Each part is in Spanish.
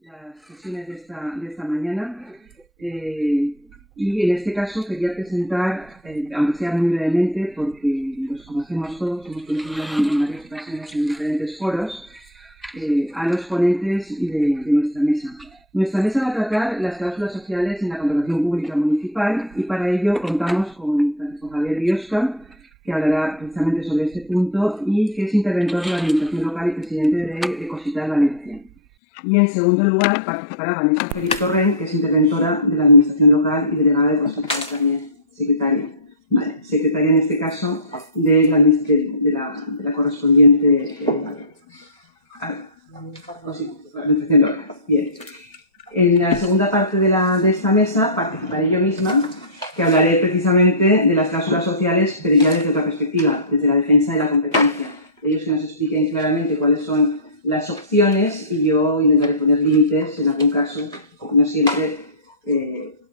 las sesiones de esta mañana. Y en este caso quería presentar, aunque sea muy brevemente, porque los conocemos todos, hemos conocido en varias ocasiones en diferentes foros, a los ponentes de nuestra mesa. Nuestra mesa va a tratar las cláusulas sociales en la contratación pública municipal y para ello contamos con Francisco Javier Biosca, que hablará precisamente sobre este punto y que es interventor de la Administración Local y presidente de Ecosital Valencia. Y en segundo lugar participará Vanessa Félix Torrent, que es interventora de la Administración Local y delegada de Ecosital también, secretaria. Vale, secretaria en este caso de la correspondiente Administración Local. Bien. En la segunda parte de esta mesa participaré yo misma, que hablaré precisamente de las cláusulas sociales, pero ya desde otra perspectiva, desde la defensa de la competencia. Ellos que nos expliquen claramente cuáles son las opciones y yo intentaré poner límites en algún caso, no siempre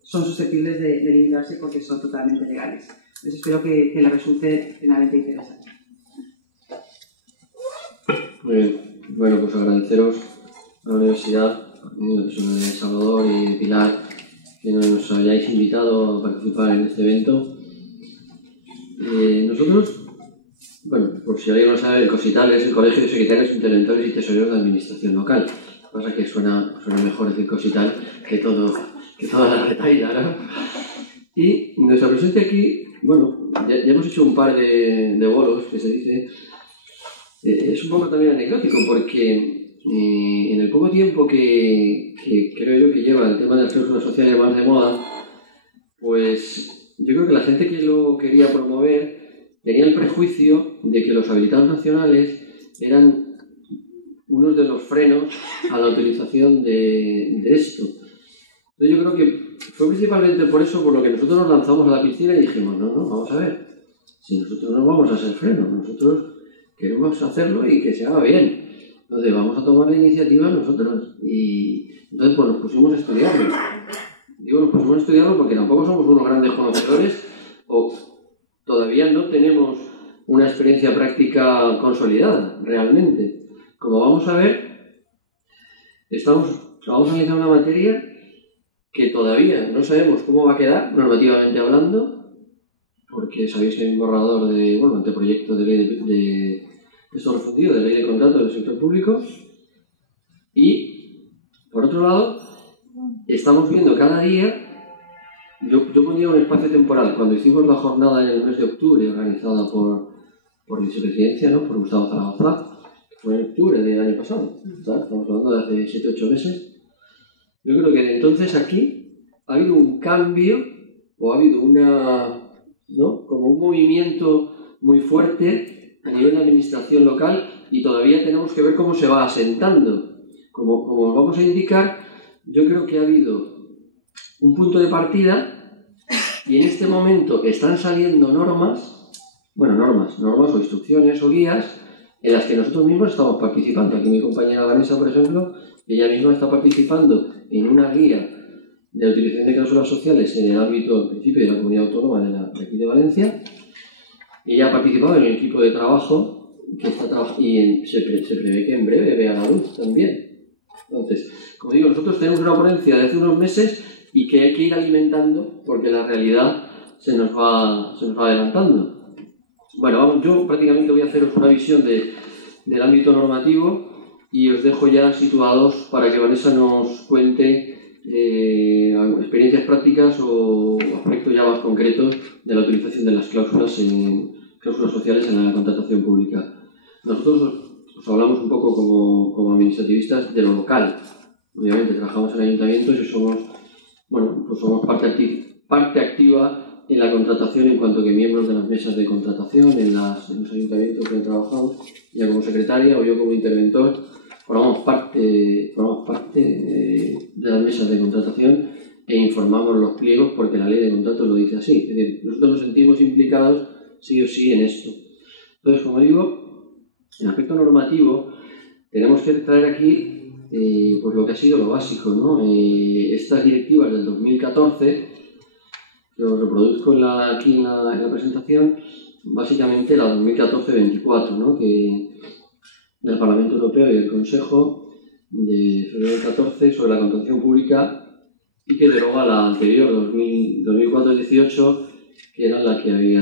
son susceptibles de limitarse porque son totalmente legales. Entonces espero que les resulte plenamente interesante. Muy bien. Bueno, pues agradeceros a la Universidad, de Salvador y de Pilar, que nos hayáis invitado a participar en este evento. Nosotros, bueno, por si alguien no sabe, el Ecosital es el Colegio de Secretarios, Interventores y Tesoreros de Administración Local. Lo que pasa es que suena mejor decir Ecosital que toda la retaila, ¿no? Y nuestra presencia aquí, bueno, ya hemos hecho un par de bolos, que se dice. Es un poco también anecdótico porque en el poco tiempo que creo yo que lleva el tema de las cláusulas sociales más de moda, pues yo creo que la gente que lo quería promover tenía el prejuicio de que los habilitados nacionales eran unos de los frenos a la utilización de esto. Entonces yo creo que fue principalmente por eso por lo que nosotros nos lanzamos a la piscina y dijimos, no, vamos a ver, si nosotros no vamos a ser frenos, nosotros queremos hacerlo y que se haga bien. Entonces vamos a tomar la iniciativa nosotros y entonces pues nos pusimos a estudiarlo. Digo, nos pusimos a estudiarlo porque tampoco somos unos grandes conocedores o todavía no tenemos una experiencia práctica consolidada, realmente. Como vamos a ver, vamos a analizar una materia que todavía no sabemos cómo va a quedar, normativamente hablando, porque sabéis que hay un borrador de, anteproyecto de ley de texto refundido de ley de contratos del sector público y, por otro lado, estamos viendo cada día. Yo ponía un espacio temporal. Cuando hicimos la jornada en el mes de octubre, organizada por vicepresidencia, ¿no? Por Gustavo Zaragoza, que fue en octubre del año pasado, ¿sabes? Estamos hablando de hace 7-8 meses. Yo creo que de entonces aquí ha habido un cambio, o ha habido como un movimiento muy fuerte a nivel de administración local y todavía tenemos que ver cómo se va asentando. Como vamos a indicar, yo creo que ha habido un punto de partida y en este momento están saliendo normas o instrucciones o guías en las que nosotros mismos estamos participando. Aquí mi compañera Vanessa, por ejemplo, ella misma está participando en una guía de utilización de cláusulas sociales en el ámbito, en principio, de la comunidad autónoma de aquí de Valencia. Ella ha participado en el equipo de trabajo que está y se prevé que en breve vea la luz también. Entonces, como digo, nosotros tenemos una ponencia de hace unos meses y que hay que ir alimentando porque la realidad se nos va adelantando. Bueno, yo prácticamente voy a haceros una visión del ámbito normativo y os dejo ya situados para que Vanessa nos cuente experiencias prácticas o aspectos ya más concretos de la utilización de las cláusulas sociales en la contratación pública. Nosotros os hablamos un poco como administrativistas de lo local. Obviamente trabajamos en ayuntamientos y somos parte activa en la contratación en cuanto que miembros de las mesas de contratación en los ayuntamientos donde trabajamos, ya como secretaria o yo como interventor, formamos parte de las mesas de contratación e informamos los pliegos porque la ley de contratos lo dice así. Es decir, nosotros nos sentimos implicados sí o sí en esto. Entonces, como digo, en aspecto normativo tenemos que traer aquí pues lo que ha sido lo básico, ¿no? Estas directivas del 2014, que os reproduzco aquí en la presentación, básicamente la 2014-24, ¿no? Que del Parlamento Europeo y del Consejo, de febrero del 14 sobre la contratación pública y que deroga la anterior, 2004-18, que era la que había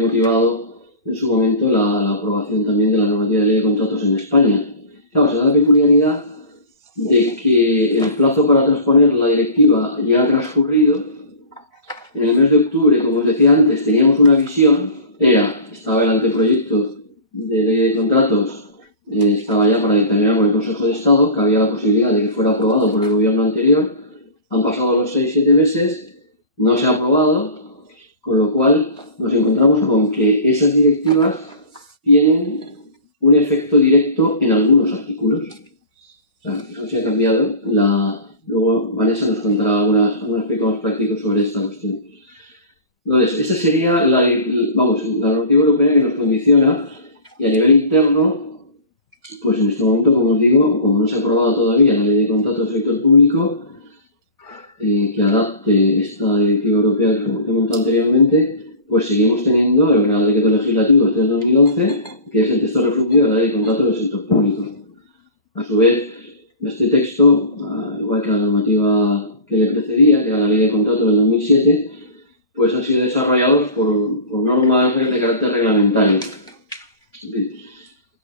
motivado en su momento la aprobación también de la normativa de ley de contratos en España. Claro, se da la peculiaridad de que el plazo para transponer la directiva ya ha transcurrido. En el mes de octubre, como os decía antes, teníamos una visión, estaba el anteproyecto de ley de contratos, estaba ya para dictaminar por el Consejo de Estado, que había la posibilidad de que fuera aprobado por el gobierno anterior. Han pasado los 6-7 meses, no se ha aprobado, con lo cual nos encontramos con que esas directivas tienen un efecto directo en algunos artículos. O sea, eso se ha cambiado. Luego Vanessa nos contará algún aspecto más práctico sobre esta cuestión. Entonces, esa sería la normativa europea que nos condiciona, y a nivel interno, pues en este momento, como os digo, como no se ha aprobado todavía la ley de contratos del sector público, que adapte esta directiva europea que hemos comentado anteriormente, pues seguimos teniendo el Real Decreto Legislativo este del 2011, que es el texto refundido de la ley de contratos del sector público. A su vez, este texto, igual que la normativa que le precedía, que era la ley de contratos del 2007, pues han sido desarrollados por normas de carácter reglamentario.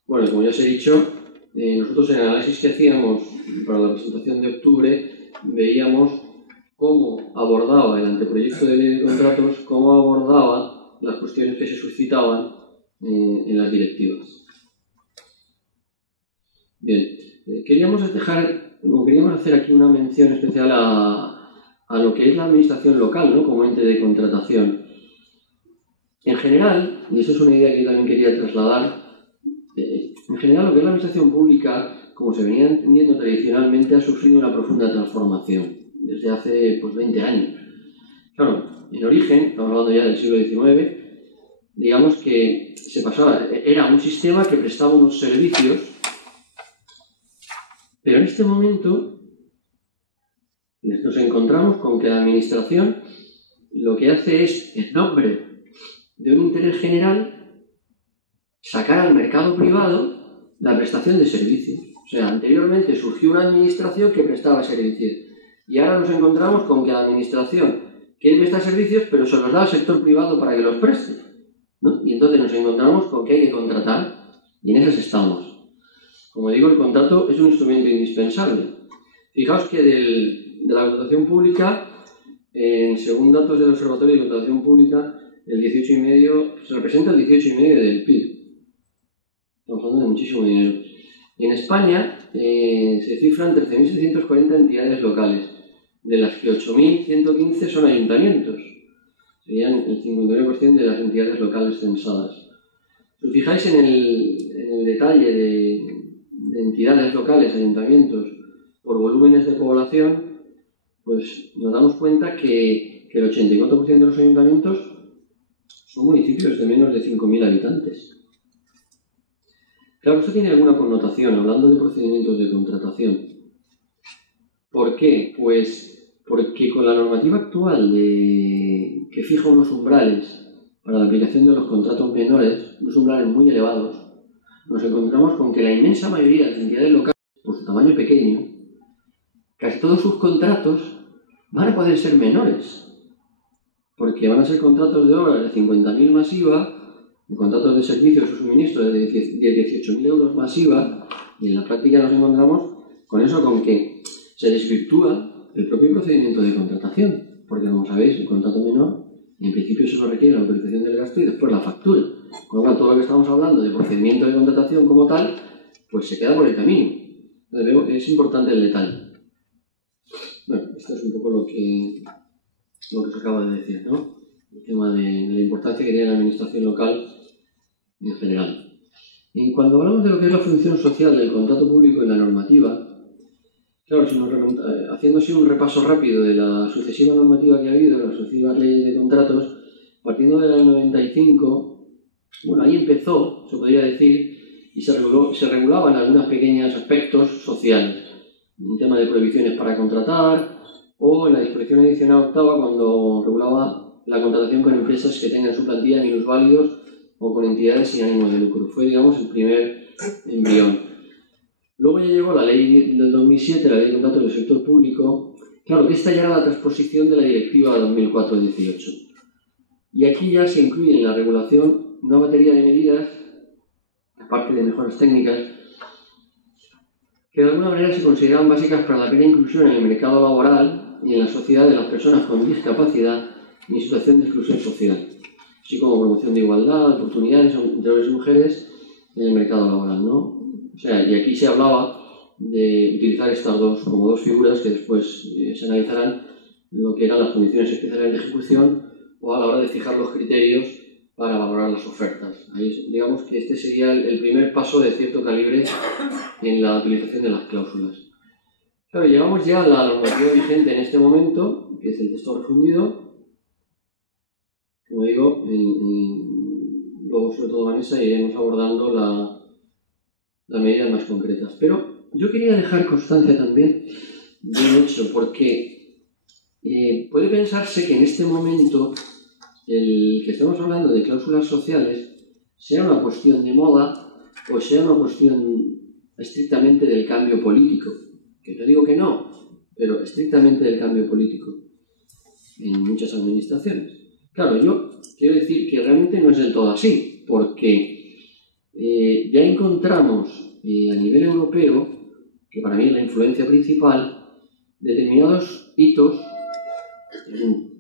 Bueno, como ya os he dicho, nosotros en el análisis que hacíamos para la presentación de octubre veíamos cómo abordaba el anteproyecto de ley de contratos, cómo abordaba las cuestiones que se suscitaban en las directivas. Bien, queríamos hacer aquí una mención especial a lo que es la administración local, ¿no?, como ente de contratación. En general, y eso es una idea que yo también quería trasladar, en general lo que es la administración pública, como se venía entendiendo tradicionalmente, ha sufrido una profunda transformación desde hace 20 años. Claro, en origen, estamos hablando ya del siglo XIX, digamos que era un sistema que prestaba unos servicios, pero en este momento nos encontramos con que la administración lo que hace es, en nombre de un interés general, sacar al mercado privado la prestación de servicios. O sea, anteriormente surgió una administración que prestaba servicios y ahora nos encontramos con que la administración quiere prestar servicios pero se los da al sector privado para que los preste, ¿no? Y entonces nos encontramos con que hay que contratar y en esas estamos. Como digo, el contrato es un instrumento indispensable. Fijaos que de la contratación pública, según datos del Observatorio de Contratación Pública, el 18,5% se representa el 18,5% del PIB. Estamos hablando de muchísimo dinero. En España se cifran 13.640 entidades locales, de las que 8.115 son ayuntamientos. Serían el 59% de las entidades locales censadas. Si os fijáis en el detalle de entidades locales, ayuntamientos, por volúmenes de población, pues nos damos cuenta que el 84% de los ayuntamientos son municipios de menos de 5.000 habitantes. Claro, esto tiene alguna connotación, hablando de procedimientos de contratación. ¿Por qué? Pues porque con la normativa actual que fija unos umbrales para la aplicación de los contratos menores, unos umbrales muy elevados, nos encontramos con que la inmensa mayoría de las entidades locales, por su tamaño pequeño, casi todos sus contratos van a poder ser menores, porque van a ser contratos de obra de 50.000 más IVA, contratos de servicios o suministros de 18.000 euros más IVA, y en la práctica nos encontramos con eso, con que se desvirtúa el propio procedimiento de contratación, porque como sabéis, el contrato menor en principio solo requiere la autorización del gasto y después la factura. Con lo cual, todo lo que estamos hablando de procedimiento de contratación como tal, pues se queda por el camino. Entonces, es importante el detalle. Bueno, esto es un poco lo que os acabo de decir, ¿no? El tema de la importancia que tiene la administración local en general. Y cuando hablamos de lo que es la función social del contrato público y la normativa, claro, si haciendo así un repaso rápido de la sucesiva normativa que ha habido, las sucesivas leyes de contratos, partiendo del 95, bueno, ahí empezó, se podría decir, y se regulaban algunos pequeños aspectos sociales, un tema de prohibiciones para contratar, o en la disposición adicional octava cuando regulaba la contratación con empresas que tengan en su plantilla minusválidos o con entidades sin ánimo de lucro. Fue, digamos, el primer embrión. Luego ya llegó la ley del 2007, la ley de contratos del sector público. Claro, que esta ya era la transposición de la directiva 2004-18. Y aquí ya se incluye en la regulación una batería de medidas, aparte de mejoras técnicas, que de alguna manera se consideraban básicas para la plena inclusión en el mercado laboral y en la sociedad de las personas con discapacidad y en situación de exclusión social, así como promoción de igualdad, oportunidades entre hombres y mujeres en el mercado laboral, ¿no? O sea, y aquí se hablaba de utilizar estas como dos figuras que después se analizarán, lo que eran las condiciones especiales de ejecución o a la hora de fijar los criterios para valorar las ofertas. Ahí, digamos que este sería el primer paso de cierto calibre en la utilización de las cláusulas. Claro, llegamos ya a la normativa vigente en este momento, que es el texto refundido. Como digo, luego sobre todo Vanessa iremos abordando las medidas más concretas. Pero yo quería dejar constancia también de un hecho, porque puede pensarse que en este momento el que estamos hablando de cláusulas sociales sea una cuestión de moda o sea una cuestión estrictamente del cambio político. Que yo digo que no, pero estrictamente del cambio político en muchas administraciones. Claro, yo quiero decir que realmente no es del todo así, porque ya encontramos a nivel europeo, que para mí es la influencia principal, determinados hitos en un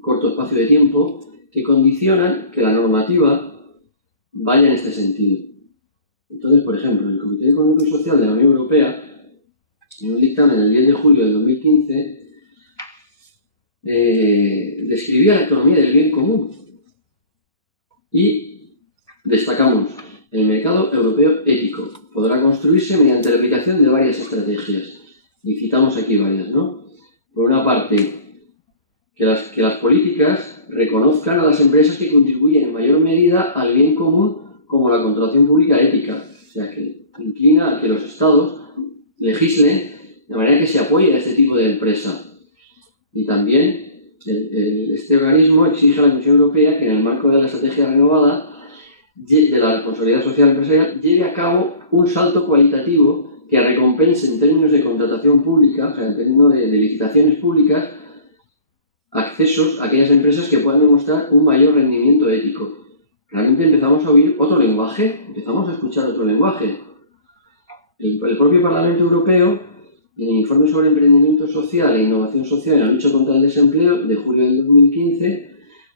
corto espacio de tiempo que condicionan que la normativa vaya en este sentido. Entonces, por ejemplo, el Comité Económico y Social de la Unión Europea, en un dictamen del 10 de julio del 2015, describía la economía del bien común y destacamos: el mercado europeo ético podrá construirse mediante la aplicación de varias estrategias. Y citamos aquí varias, ¿no? Por una parte, que las políticas reconozcan a las empresas que contribuyen en mayor medida al bien común, como la contratación pública ética. O sea, que inclina a que los Estados legislen de manera que se apoye a este tipo de empresa. Y también este organismo exige a la Comisión Europea que en el marco de la estrategia renovada de la responsabilidad social empresarial lleve a cabo un salto cualitativo que recompense en términos de contratación pública, o sea, en términos de licitaciones públicas, accesos a aquellas empresas que puedan demostrar un mayor rendimiento ético. Realmente empezamos a oír otro lenguaje, empezamos a escuchar otro lenguaje. El propio Parlamento Europeo, en el informe sobre emprendimiento social e innovación social en la lucha contra el desempleo de julio del 2015,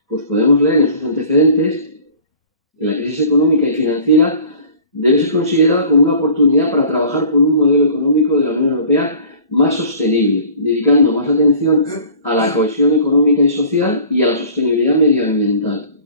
pues podemos leer en sus antecedentes que la crisis económica y financiera debe ser considerada como una oportunidad para trabajar por un modelo económico de la Unión Europea más sostenible, dedicando más atención a la cohesión económica y social y a la sostenibilidad medioambiental.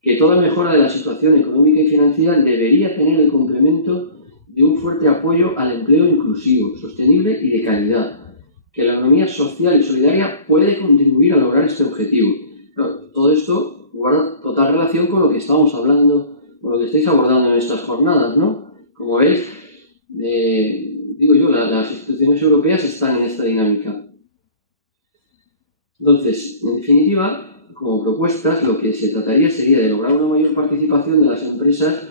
Que toda mejora de la situación económica y financiera debería tener el complemento de un fuerte apoyo al empleo inclusivo, sostenible y de calidad. Que la economía social y solidaria puede contribuir a lograr este objetivo. Pero todo esto guarda total relación con lo que estamos hablando, con lo que estáis abordando en estas jornadas, ¿no? Como veis, digo yo, las instituciones europeas están en esta dinámica. Entonces, en definitiva, como propuestas, lo que se trataría sería de lograr una mayor participación de las empresas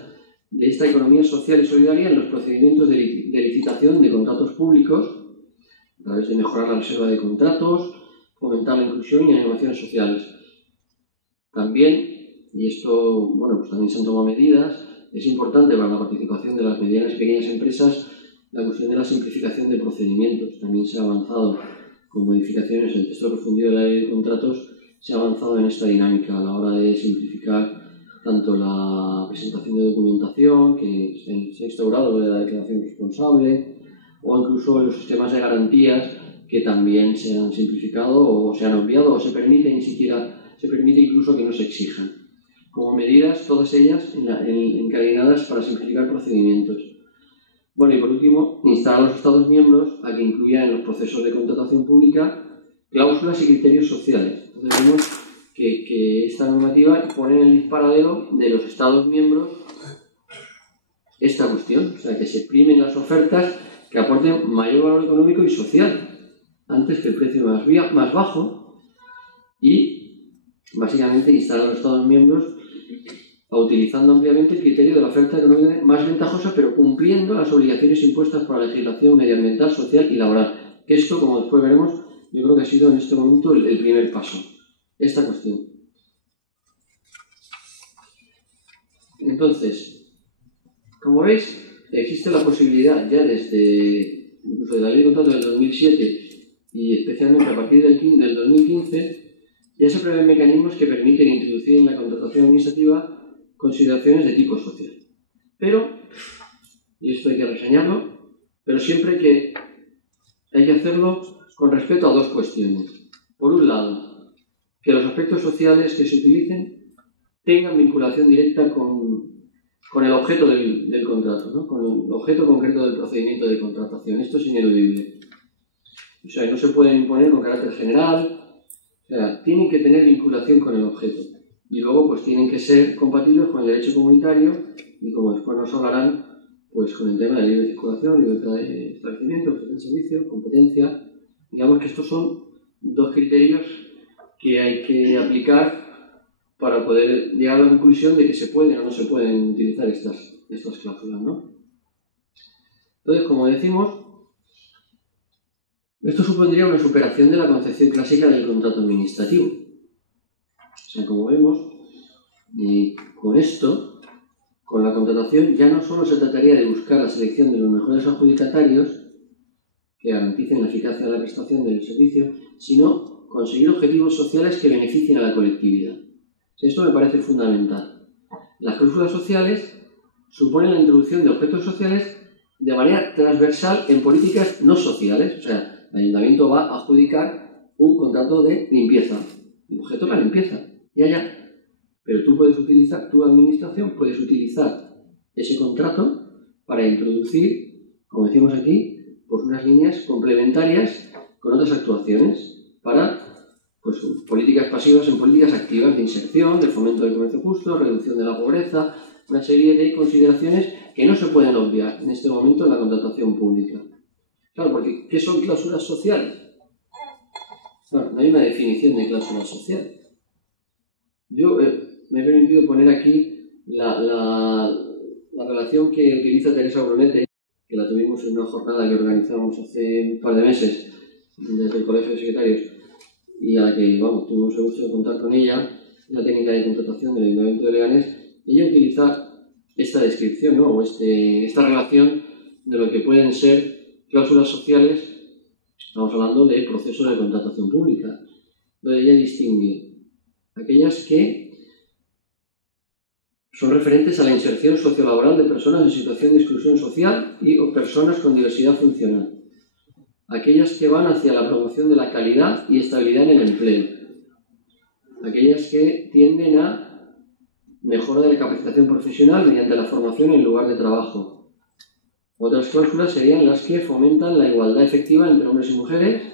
de esta economía social y solidaria en los procedimientos de licitación de contratos públicos, a través de mejorar la reserva de contratos, fomentar la inclusión y las innovaciones sociales. También, y esto, bueno, pues también se han tomado medidas, es importante para la participación de las medianas y pequeñas empresas la cuestión de la simplificación de procedimientos. También se ha avanzado con modificaciones en el texto refundido de la ley de contratos, se ha avanzado en esta dinámica a la hora de simplificar tanto la presentación de documentación, que se ha instaurado lo de la declaración responsable, o incluso los sistemas de garantías que también se han simplificado o se han obviado o se permite incluso que no se exijan. Como medidas, todas ellas encadenadas para simplificar procedimientos. Bueno, y por último, instar a los Estados miembros a que incluyan en los procesos de contratación pública cláusulas y criterios sociales. Entonces vemos que esta normativa pone en el disparadero de los Estados miembros esta cuestión, o sea, que se primen las ofertas que aporten mayor valor económico y social antes que el precio más bajo, y básicamente instar a los Estados miembros utilizando ampliamente el criterio de la oferta económica más ventajosa, pero cumpliendo las obligaciones impuestas por la legislación medioambiental, social y laboral. Que esto, como después veremos, yo creo que ha sido en este momento el primer paso, esta cuestión. Entonces, como veis, existe la posibilidad ya desde incluso de la ley de contrato del 2007 y especialmente a partir del 2015, ya se prevén mecanismos que permiten introducir en la contratación administrativa consideraciones de tipo social. Pero, y esto hay que reseñarlo, pero siempre que hay que hacerlo con respeto a dos cuestiones. Por un lado, que los aspectos sociales que se utilicen tengan vinculación directa con el objeto del contrato, ¿no? Con el objeto concreto del procedimiento de contratación. Esto es ineludible. O sea, no se pueden imponer con carácter general. O sea, tienen que tener vinculación con el objeto. Y luego, pues tienen que ser compatibles con el derecho comunitario y, como después nos hablarán, pues con el tema de libre circulación, libertad de establecimiento, prestación de servicio, competencia. Digamos que estos son dos criterios que hay que aplicar para poder llegar a la conclusión de que se pueden o no se pueden utilizar estas cláusulas, ¿no? Entonces, como decimos, esto supondría una superación de la concepción clásica del contrato administrativo. O sea, como vemos, con esto, con la contratación, ya no solo se trataría de buscar la selección de los mejores adjudicatarios que garanticen la eficacia de la prestación del servicio, sino conseguir objetivos sociales que beneficien a la colectividad. Esto me parece fundamental. Las cláusulas sociales suponen la introducción de objetos sociales de manera transversal en políticas no sociales. O sea, el ayuntamiento va a adjudicar un contrato de limpieza. El objeto es la limpieza. Ya. Pero tu administración, puedes utilizar ese contrato para introducir, como decimos aquí, pues unas líneas complementarias con otras actuaciones para pues políticas pasivas en políticas activas de inserción, de fomento del comercio justo, reducción de la pobreza, una serie de consideraciones que no se pueden obviar en este momento en la contratación pública. Claro, porque ¿qué son cláusulas sociales? Claro, no hay una definición de cláusula social. Yo me he permitido poner aquí la relación que utiliza Teresa Brunete, que la tuvimos en una jornada que organizamos hace un par de meses desde el Colegio de Secretarios, y a la que tuvimos el gusto de contar con ella, la técnica de contratación del Ayuntamiento de Leganés. Ella utiliza esta descripción, ¿no? O esta relación de lo que pueden ser cláusulas sociales. Estamos hablando de procesos de contratación pública, donde ella distingue aquellas que son referentes a la inserción sociolaboral de personas en situación de exclusión social y o personas con diversidad funcional. Aquellas que van hacia la promoción de la calidad y estabilidad en el empleo. Aquellas que tienden a mejora de la capacitación profesional mediante la formación en lugar de trabajo. Otras cláusulas serían las que fomentan la igualdad efectiva entre hombres y mujeres.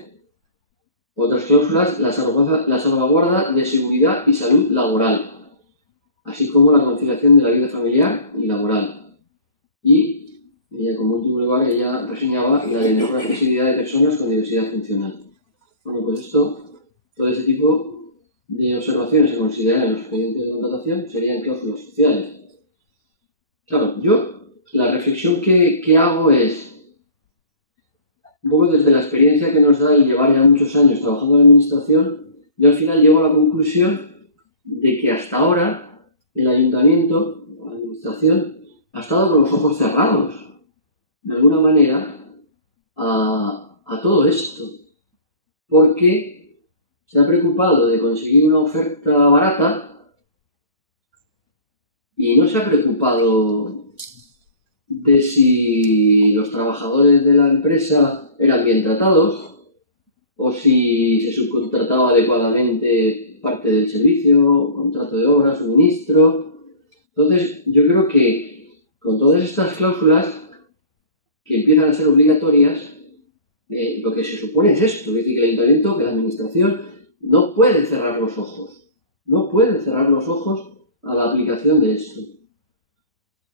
Otras cláusulas, la salvaguarda de seguridad y salud laboral, así como la conciliación de la vida familiar y laboral. Y ella, como último lugar, ella reseñaba la de mejor accesibilidad de personas con diversidad funcional. Bueno, pues todo este tipo de observaciones que consideran en los expedientes de contratación serían cláusulas sociales. Claro, yo la reflexión que hago es, un poco desde la experiencia que nos da el llevar ya muchos años trabajando en la administración, yo al final llego a la conclusión de que hasta ahora el ayuntamiento, o la administración, ha estado con los ojos cerrados, de alguna manera, a todo esto, porque se ha preocupado de conseguir una oferta barata y no se ha preocupado de si los trabajadores de la empresa eran bien tratados o si se subcontrataba adecuadamente parte del servicio, contrato de obra, suministro. Entonces, yo creo que con todas estas cláusulas que empiezan a ser obligatorias, lo que se supone es esto, es decir, que el ayuntamiento, que la administración no puede cerrar los ojos, a la aplicación de esto.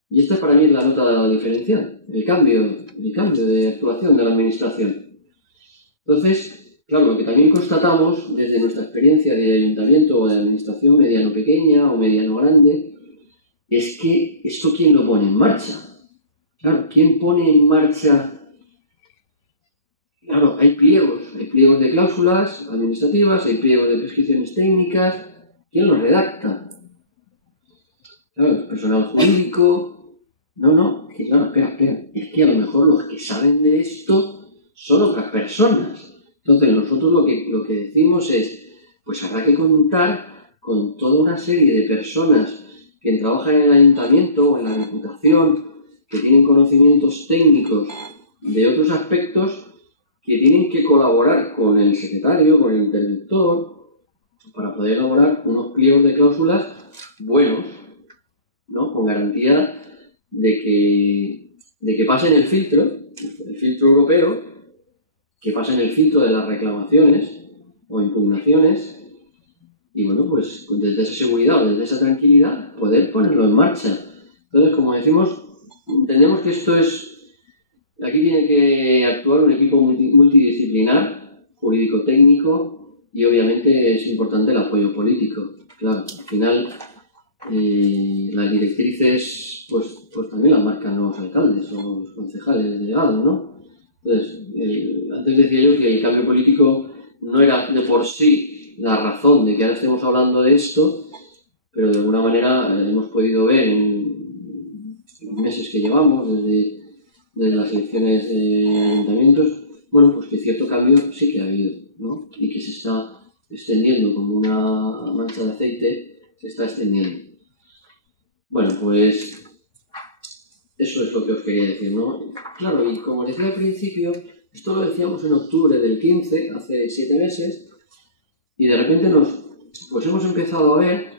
Y esta para mí es la nota diferencial, el cambio de actuación de la administración. Entonces, claro, lo que también constatamos desde nuestra experiencia de ayuntamiento o de administración mediano-pequeña o mediano-grande es que esto ¿quién lo pone en marcha? Claro, ¿quién pone en marcha? Claro, hay pliegos de cláusulas administrativas, hay pliegos de prescripciones técnicas. ¿Quién los redacta? Claro, el personal jurídico. No, que claro, espera, es que a lo mejor los que saben de esto son otras personas. Entonces nosotros lo que decimos es, pues habrá que contar con toda una serie de personas que trabajan en el ayuntamiento o en la diputación, que tienen conocimientos técnicos de otros aspectos, que tienen que colaborar con el secretario, con el interventor, para poder elaborar unos pliegos de cláusulas buenos, ¿no? Con garantía de que pasen el filtro europeo, que pasen el filtro de las reclamaciones o impugnaciones, y bueno, pues desde esa seguridad o desde esa tranquilidad poder ponerlo en marcha. Entonces, como decimos, entendemos que aquí tiene que actuar un equipo multidisciplinar, jurídico-técnico, y obviamente es importante el apoyo político. Claro, al final las directrices pues también las marcan los alcaldes o los concejales delegados, ¿no? Entonces, antes decía yo que el cambio político no era de por sí la razón de que ahora estemos hablando de esto, pero de alguna manera hemos podido ver en los meses que llevamos, desde las elecciones de ayuntamientos, bueno, pues que cierto cambio sí que ha habido, ¿no? Y que se está extendiendo como una mancha de aceite, se está extendiendo. Bueno, pues eso es lo que os quería decir, ¿no? Claro, y como decía al principio, esto lo decíamos en octubre del 15, hace 7 meses, y de repente pues hemos empezado a ver,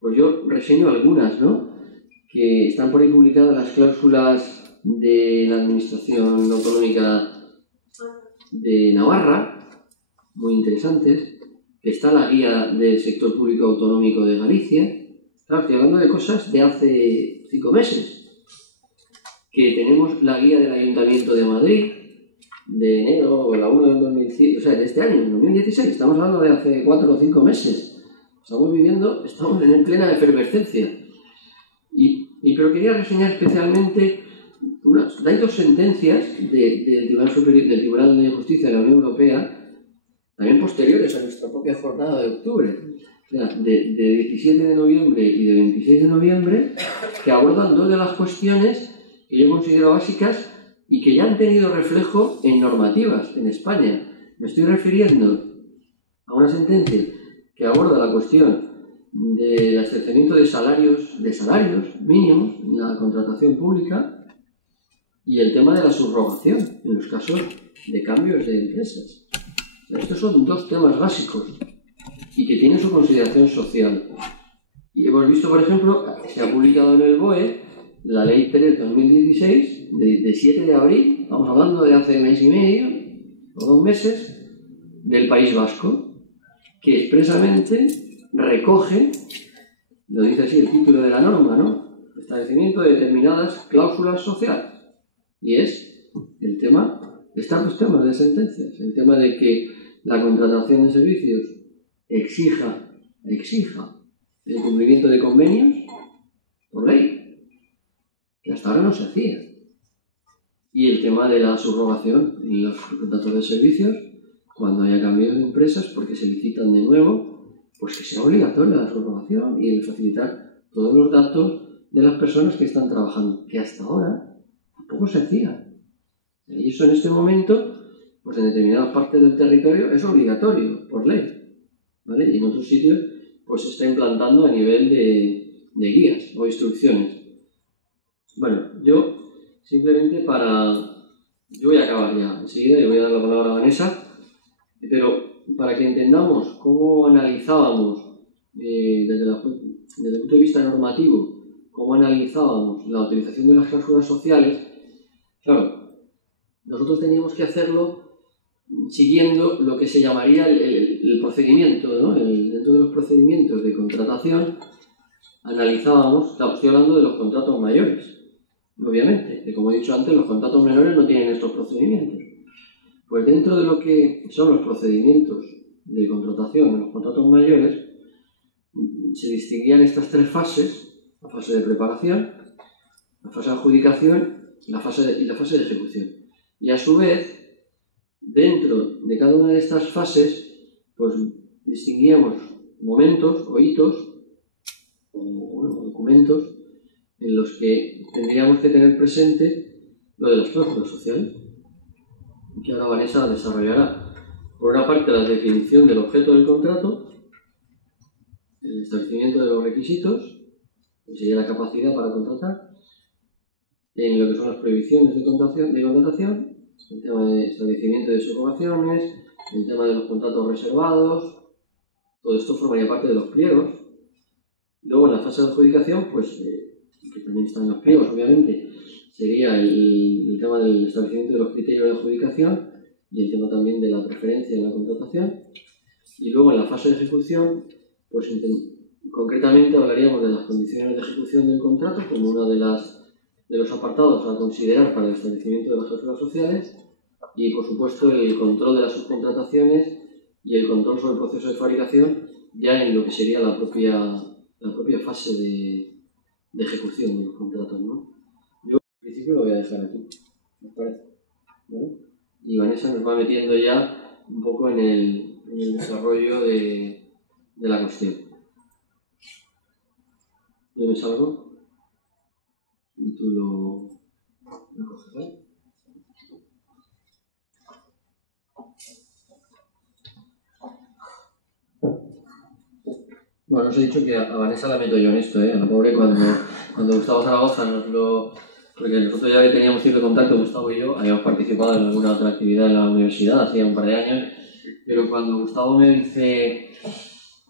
pues yo reseño algunas, ¿no? Que están por ahí publicadas las cláusulas de la Administración Autonómica de Navarra, muy interesantes, que está la guía del sector público autonómico de Galicia. Claro, estoy hablando de cosas de hace 5 meses. Que tenemos la guía del Ayuntamiento de Madrid, de enero, o la 1 del 2005, o sea, de este año, en 2016, estamos hablando de hace 4 o 5 meses. Estamos en plena efervescencia. Pero quería reseñar especialmente hay 2 sentencias del Tribunal de Justicia de la Unión Europea, también posteriores a nuestra propia jornada de octubre, o sea, de 17 de noviembre y de 26 de noviembre, que abordan 2 de las cuestiones que yo considero básicas y que ya han tenido reflejo en normativas en España. Me estoy refiriendo a una sentencia que aborda la cuestión del estrechamiento de salarios mínimos en la contratación pública y el tema de la subrogación en los casos de cambios de empresas. O sea, estos son 2 temas básicos y que tienen su consideración social. Y hemos visto, por ejemplo, que se ha publicado en el BOE la Ley 3/2016 de 7 de abril, estamos hablando de hace mes y medio o 2 meses, del País Vasco, que expresamente recoge, lo dice así el título de la norma, ¿no? Establecimiento de determinadas cláusulas sociales. Y es el tema, están 2 temas de sentencias, el tema de que la contratación de servicios exija el cumplimiento de convenios por ley, que hasta ahora no se hacía. Y el tema de la subrogación en los contratos de servicios, cuando haya cambios de empresas porque se licitan de nuevo, pues que sea obligatoria la subrogación y el facilitar todos los datos de las personas que están trabajando, que hasta ahora tampoco se hacía. Y eso en este momento, pues en determinadas partes del territorio es obligatorio por ley, ¿vale? Y en otros sitios pues se está implantando a nivel de guías o instrucciones. Bueno, yo simplemente yo voy a acabar ya enseguida y voy a dar la palabra a Vanessa, pero para que entendamos cómo analizábamos desde el punto de vista normativo, cómo analizábamos la utilización de las cláusulas sociales, claro, nosotros teníamos que hacerlo siguiendo lo que se llamaría el procedimiento, ¿no? Dentro de los procedimientos de contratación analizábamos, claro, estoy hablando de los contratos mayores, obviamente, que como he dicho antes, los contratos menores no tienen estos procedimientos. Pues dentro de lo que son los procedimientos de contratación en los contratos mayores, se distinguían estas 3 fases la fase de preparación, la fase de adjudicación y la fase de ejecución. Y a su vez, dentro de cada una de estas fases, pues distinguíamos momentos o hitos o documentos en los que tendríamos que tener presente lo de las cláusulas sociales, que ahora Vanessa desarrollará. Por una parte, la definición del objeto del contrato, el establecimiento de los requisitos, que sería la capacidad para contratar, en lo que son las prohibiciones de contratación, el tema de establecimiento de subrogaciones, el tema de los contratos reservados. Todo esto formaría parte de los pliegos. Luego, en la fase de adjudicación, pues, que también están en los pliegos, obviamente, sería el tema del establecimiento de los criterios de adjudicación y el tema también de la preferencia en la contratación. Y luego, en la fase de ejecución, pues, concretamente hablaríamos de las condiciones de ejecución del contrato como uno de los apartados a considerar para el establecimiento de las cláusulas sociales y, por supuesto, el control de las subcontrataciones y el control sobre el proceso de fabricación ya en lo que sería la propia fase de ejecución de los contratos, ¿no? Yo, al principio, lo voy a dejar aquí, ¿me parece? ¿Vale? Y Vanessa nos va metiendo ya un poco en el desarrollo de la cuestión. Yo me salgo y tú lo coges, ¿vale? Bueno, os he dicho que a Vanessa la meto yo en esto, a la pobre cuando Gustavo Zaragoza porque nosotros ya teníamos cierto contacto, Gustavo y yo, habíamos participado en alguna otra actividad en la universidad, hacía un par de años, pero cuando Gustavo me dice,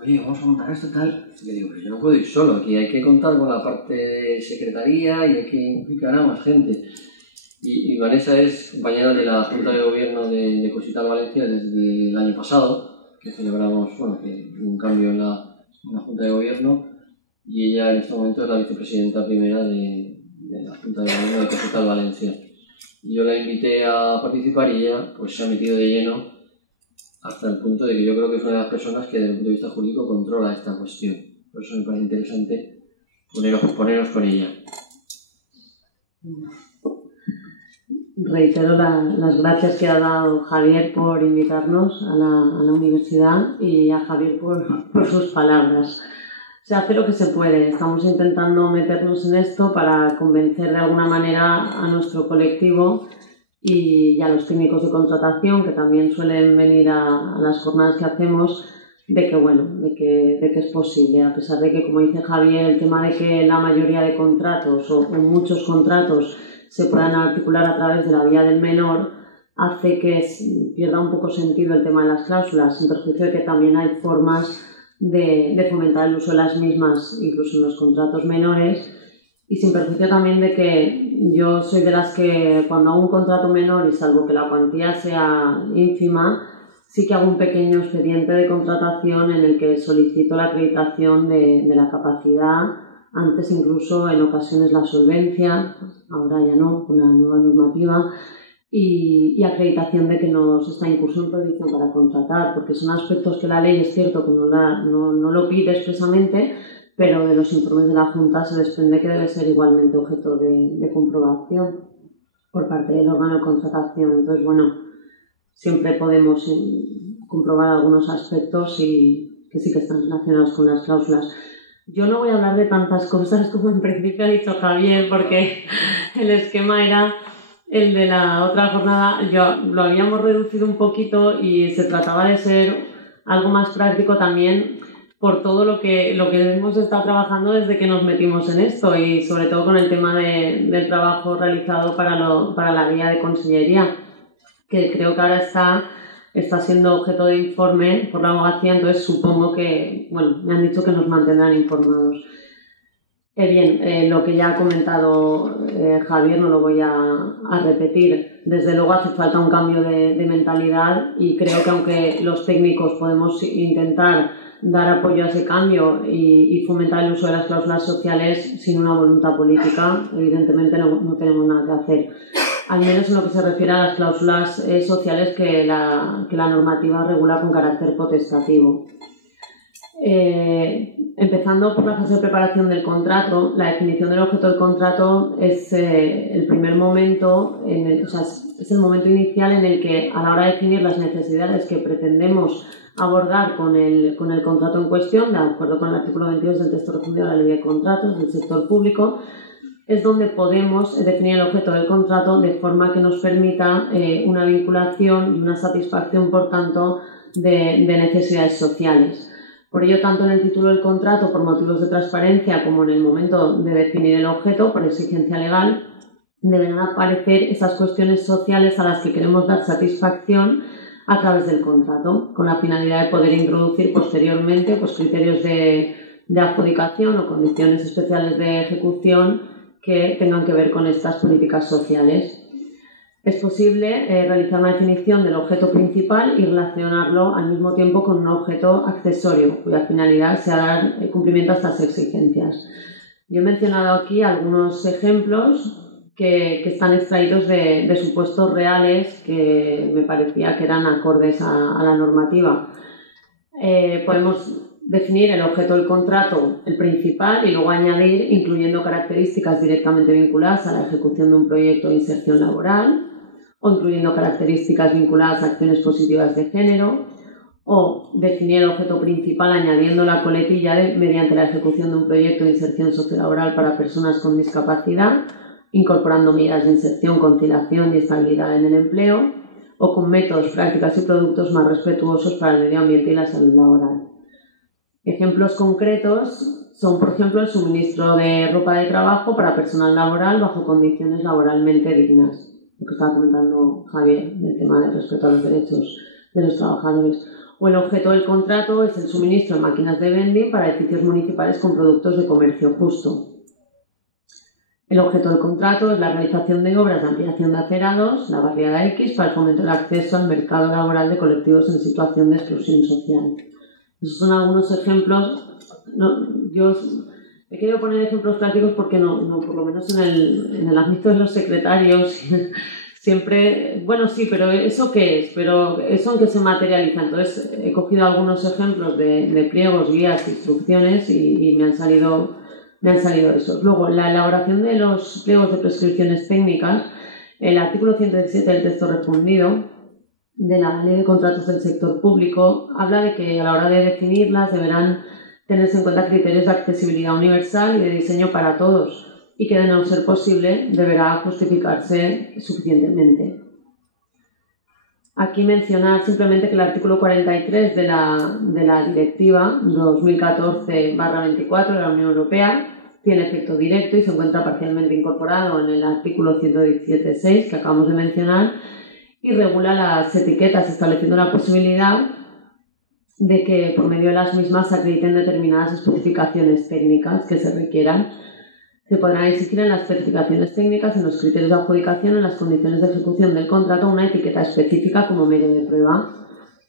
oye, vamos a montar esto tal, le digo, pero yo no puedo ir solo, aquí hay que contar con la parte de secretaría y hay que implicar a más gente. Y Vanessa es compañera de la Junta de Gobierno de Cosital Valencia desde el año pasado, que celebramos, que hubo un cambio en la Junta de Gobierno, y ella en este momento es la vicepresidenta primera de la Junta de Gobierno de Cosital Valencia. Y yo la invité a participar y ella pues se ha metido de lleno hasta el punto de que yo creo que es una de las personas que desde el punto de vista jurídico controla esta cuestión. Por eso me parece interesante poneros con ella. Reitero las gracias que ha dado Javier por invitarnos a la universidad y a Javier por sus palabras. Se hace lo que se puede. Estamos intentando meternos en esto para convencer de alguna manera a nuestro colectivo y a los técnicos de contratación, que también suelen venir a las jornadas que hacemos, de que es posible, a pesar de que, como dice Javier, el tema de que la mayoría de contratos o muchos contratos se puedan articular a través de la vía del menor, hace que pierda un poco sentido el tema de las cláusulas, sin perjuicio de que también hay formas de fomentar el uso de las mismas, incluso en los contratos menores, y sin perjuicio también de que yo soy de las que cuando hago un contrato menor, y salvo que la cuantía sea ínfima, sí que hago un pequeño expediente de contratación en el que solicito la acreditación de la capacidad, antes incluso en ocasiones la solvencia, ahora ya no, con la nueva normativa, y acreditación de que no se está en curso en prohibición para contratar, porque son aspectos que la ley es cierto que no lo pide expresamente, pero de los informes de la Junta se desprende que debe ser igualmente objeto de comprobación por parte del órgano de contratación. Entonces, siempre podemos comprobar algunos aspectos que sí que están relacionados con las cláusulas. Yo no voy a hablar de tantas cosas como en principio ha dicho Javier, porque el esquema era el de la otra jornada. Lo habíamos reducido un poquito y se trataba de ser algo más práctico también por todo lo que hemos estado trabajando desde que nos metimos en esto y sobre todo con el tema del trabajo realizado para la guía de consellería, que creo que ahora está siendo objeto de informe por la abogacía, entonces supongo que, me han dicho que nos mantendrán informados. Lo que ya ha comentado Javier no lo voy a repetir. Desde luego hace falta un cambio de mentalidad y creo que aunque los técnicos podemos intentar dar apoyo a ese cambio y fomentar el uso de las cláusulas sociales, sin una voluntad política, evidentemente no tenemos nada que hacer. Al menos en lo que se refiere a las cláusulas sociales que la normativa regula con carácter potestativo. Empezando por la fase de preparación del contrato, la definición del objeto del contrato es el primer momento, es el momento inicial en el que, a la hora de definir las necesidades que pretendemos abordar con el contrato en cuestión, de acuerdo con el artículo 22 del texto refundido de la Ley de Contratos del sector público, es donde podemos definir el objeto del contrato de forma que nos permita una vinculación y una satisfacción, por tanto, de necesidades sociales. Por ello, tanto en el título del contrato, por motivos de transparencia, como en el momento de definir el objeto, por exigencia legal, deberán aparecer esas cuestiones sociales a las que queremos dar satisfacción a través del contrato, con la finalidad de poder introducir posteriormente criterios de adjudicación o condiciones especiales de ejecución que tengan que ver con estas políticas sociales. Es posible realizar una definición del objeto principal y relacionarlo al mismo tiempo con un objeto accesorio, cuya finalidad sea dar cumplimiento a estas exigencias. Yo he mencionado aquí algunos ejemplos que están extraídos de supuestos reales que me parecía que eran acordes a la normativa. Podemos definir el objeto del contrato, el principal, y luego añadir, incluyendo características directamente vinculadas a la ejecución de un proyecto de inserción laboral, o incluyendo características vinculadas a acciones positivas de género, o definir el objeto principal añadiendo la coletilla mediante la ejecución de un proyecto de inserción sociolaboral para personas con discapacidad, incorporando medidas de inserción, conciliación y estabilidad en el empleo, o con métodos, prácticas y productos más respetuosos para el medio ambiente y la salud laboral. Ejemplos concretos son, por ejemplo, el suministro de ropa de trabajo para personal laboral bajo condiciones laboralmente dignas, lo que estaba comentando Javier, del tema del respeto a los derechos de los trabajadores. O el objeto del contrato es el suministro de máquinas de vending para edificios municipales con productos de comercio justo. El objeto del contrato es la realización de obras de ampliación de acerados, la barriada X, para el fomento del acceso al mercado laboral de colectivos en situación de exclusión social. Esos son algunos ejemplos. Yo he querido poner ejemplos prácticos porque no por lo menos en el ámbito de los secretarios siempre, bueno, sí, pero ¿eso qué es? Pero ¿eso en qué se materializa? Entonces he cogido algunos ejemplos de pliegos, guías, instrucciones y me han salido esos. Luego, la elaboración de los pliegos de prescripciones técnicas, el artículo 117 del texto refundido de la Ley de Contratos del sector público habla de que a la hora de definirlas deberán tenerse en cuenta criterios de accesibilidad universal y de diseño para todos, y que de no ser posible deberá justificarse suficientemente. Aquí mencionar simplemente que el artículo 43 de la Directiva 2014/24 de la Unión Europea tiene efecto directo y se encuentra parcialmente incorporado en el artículo 117.6 que acabamos de mencionar, y regula las etiquetas, estableciendo la posibilidad de que por medio de las mismas se acrediten determinadas especificaciones técnicas que se requieran. Se podrán exigir en las especificaciones técnicas, en los criterios de adjudicación, en las condiciones de ejecución del contrato, una etiqueta específica como medio de prueba.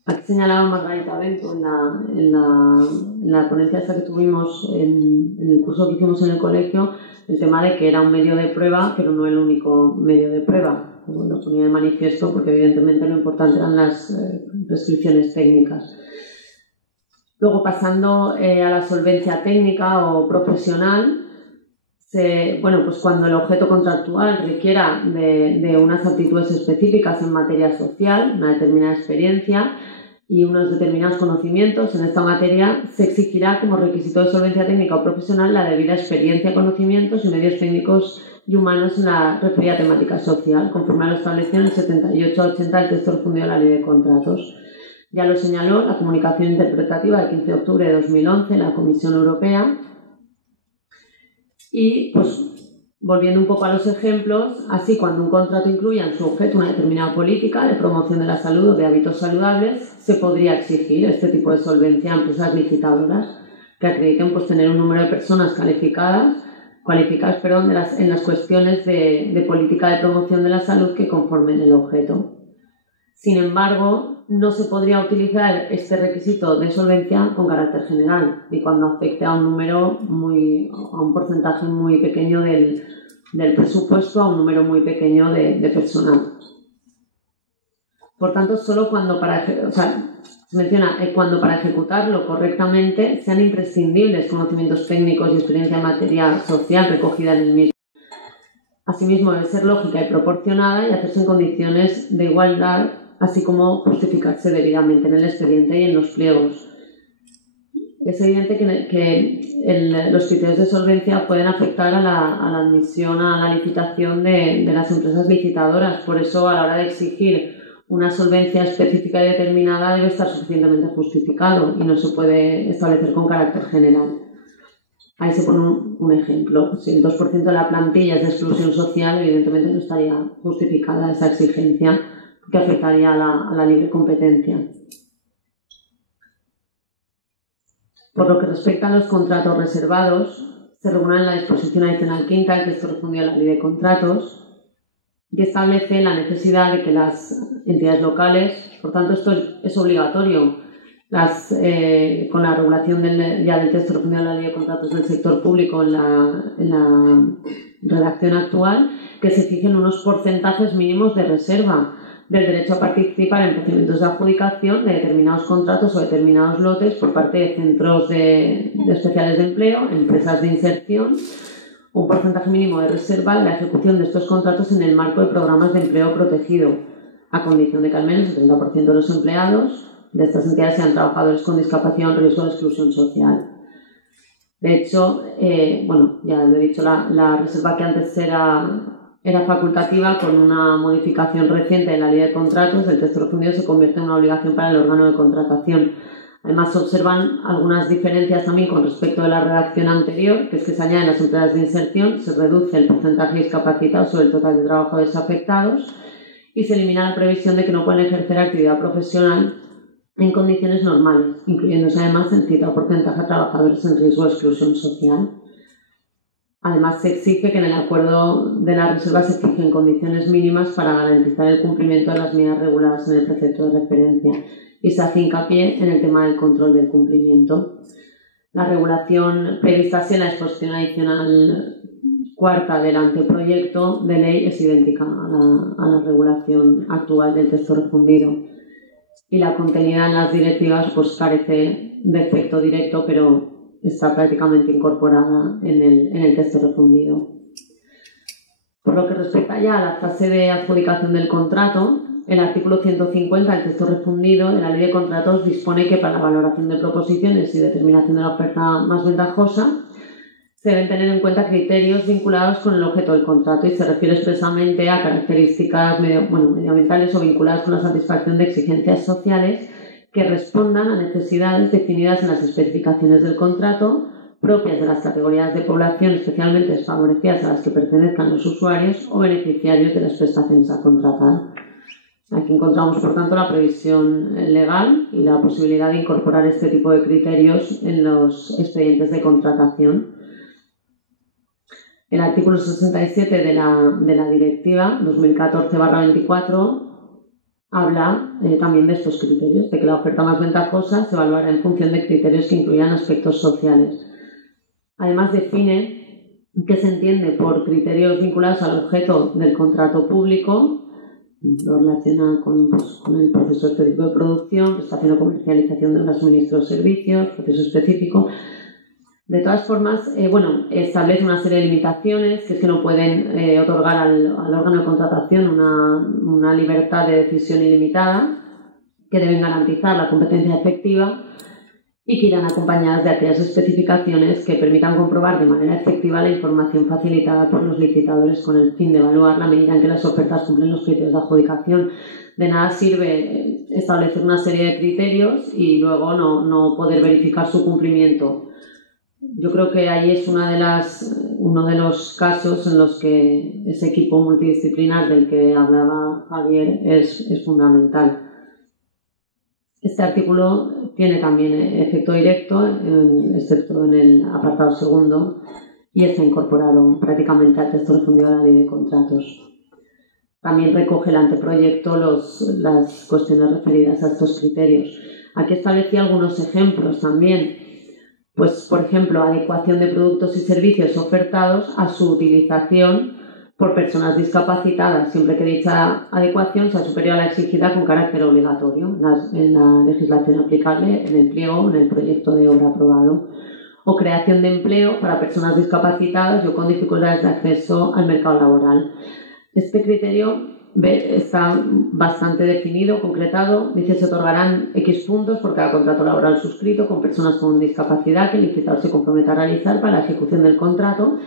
Aquí señalaba Margarita Bento en la ponencia esta que tuvimos en el curso que hicimos en el colegio, el tema de que era un medio de prueba, pero no el único medio de prueba. Lo ponía de manifiesto porque evidentemente lo importante eran las prescripciones técnicas. Luego, pasando a la solvencia técnica o profesional, cuando el objeto contractual requiera de unas aptitudes específicas en materia social, una determinada experiencia y unos determinados conocimientos en esta materia, se exigirá como requisito de solvencia técnica o profesional la debida experiencia, conocimientos y medios técnicos y humanos en la referida temática social, conforme a lo establecido en el 78-80 del texto refundido de la Ley de Contratos. Ya lo señaló la comunicación interpretativa del 15 de octubre de 2011 de la Comisión Europea. Y, volviendo un poco a los ejemplos, así cuando un contrato incluya en su objeto una determinada política de promoción de la salud o de hábitos saludables, se podría exigir este tipo de solvencia a empresas licitadoras que acrediten tener un número de personas cualificadas en las cuestiones de política de promoción de la salud que conformen el objeto. Sin embargo, no se podría utilizar este requisito de solvencia con carácter general y cuando afecte a un porcentaje muy pequeño del presupuesto, a un número muy pequeño de personal. Por tanto, solo cuando se menciona cuando para ejecutarlo correctamente sean imprescindibles conocimientos técnicos y experiencia en materia social recogida en el mismo. Asimismo, debe ser lógica y proporcionada y hacerse en condiciones de igualdad, así como justificarse debidamente en el expediente y en los pliegos. Es evidente que los criterios de solvencia pueden afectar a la admisión a la licitación de las empresas licitadoras. Por eso, a la hora de exigir una solvencia específica y determinada, debe estar suficientemente justificado y no se puede establecer con carácter general. Ahí se pone un ejemplo. Si el 2% de la plantilla es de exclusión social, evidentemente no estaría justificada esa exigencia, que afectaría a la libre competencia. Por lo que respecta a los contratos reservados, se regula en la disposición adicional quinta del texto refundido de la Ley de Contratos, que establece la necesidad de que las entidades locales, por tanto esto es obligatorio, con la regulación del texto refundido de la Ley de Contratos del sector público en la redacción actual, que se fijen unos porcentajes mínimos de reserva del derecho a participar en procedimientos de adjudicación de determinados contratos o determinados lotes por parte de centros especiales de empleo, empresas de inserción, un porcentaje mínimo de reserva en la ejecución de estos contratos en el marco de programas de empleo protegido, a condición de que al menos el 30% de los empleados de estas entidades sean trabajadores con discapacidad o en riesgo de exclusión social. De hecho, ya lo he dicho, la reserva que antes era facultativa, con una modificación reciente de la Ley de Contratos, el texto refundido se convierte en una obligación para el órgano de contratación. Además, se observan algunas diferencias también con respecto de la redacción anterior, que es que se añaden las empresas de inserción, se reduce el porcentaje de discapacitados sobre el total de trabajadores afectados y se elimina la previsión de que no pueden ejercer actividad profesional en condiciones normales, incluyéndose además el citado porcentaje de trabajadores en riesgo de exclusión social. Además, se exige que en el acuerdo de la reserva se fijen condiciones mínimas para garantizar el cumplimiento de las medidas reguladas en el precepto de referencia y se hace hincapié en el tema del control del cumplimiento. La regulación prevista así en la disposición adicional cuarta del anteproyecto de ley es idéntica a la regulación actual del texto refundido y la contenida en las directivas pues carece de efecto directo, pero está prácticamente incorporada en el texto refundido. Por lo que respecta ya a la fase de adjudicación del contrato, el artículo 150 del texto refundido de la Ley de Contratos dispone que para la valoración de proposiciones y determinación de la oferta más ventajosa se deben tener en cuenta criterios vinculados con el objeto del contrato y se refiere expresamente a características medioambientales o vinculadas con la satisfacción de exigencias sociales que respondan a necesidades definidas en las especificaciones del contrato, propias de las categorías de población especialmente desfavorecidas a las que pertenezcan los usuarios o beneficiarios de las prestaciones a contratar. Aquí encontramos, por tanto, la previsión legal y la posibilidad de incorporar este tipo de criterios en los expedientes de contratación. El artículo 67 de la Directiva 2014/24 habla también de estos criterios, de que la oferta más ventajosa se evaluará en función de criterios que incluyan aspectos sociales. Además, define qué se entiende por criterios vinculados al objeto del contrato público, lo relaciona con el proceso específico de producción, prestación o comercialización de los suministros o servicios, proceso específico. De todas formas, establece una serie de limitaciones, que es que no pueden otorgar al órgano de contratación una libertad de decisión ilimitada, que deben garantizar la competencia efectiva y que irán acompañadas de aquellas especificaciones que permitan comprobar de manera efectiva la información facilitada por los licitadores con el fin de evaluar la medida en que las ofertas cumplen los criterios de adjudicación. De nada sirve establecer una serie de criterios y luego no poder verificar su cumplimiento. Yo creo que ahí es uno de los casos en los que ese equipo multidisciplinar del que hablaba Javier es fundamental. Este artículo tiene también efecto directo, excepto en el apartado segundo, y está incorporado prácticamente al texto refundido de la Ley de Contratos. También recoge el anteproyecto las cuestiones referidas a estos criterios. Aquí establecía algunos ejemplos también. Pues, por ejemplo, adecuación de productos y servicios ofertados a su utilización por personas discapacitadas, siempre que dicha adecuación sea superior a la exigida con carácter obligatorio en la legislación aplicable, en el pliego o en el proyecto de obra aprobado. O creación de empleo para personas discapacitadas o con dificultades de acceso al mercado laboral. Este criterio está bastante definido, concretado. Dice: se otorgarán X puntos por cada contrato laboral suscrito con personas con discapacidad que el licitador se comprometa a realizar para la ejecución del contrato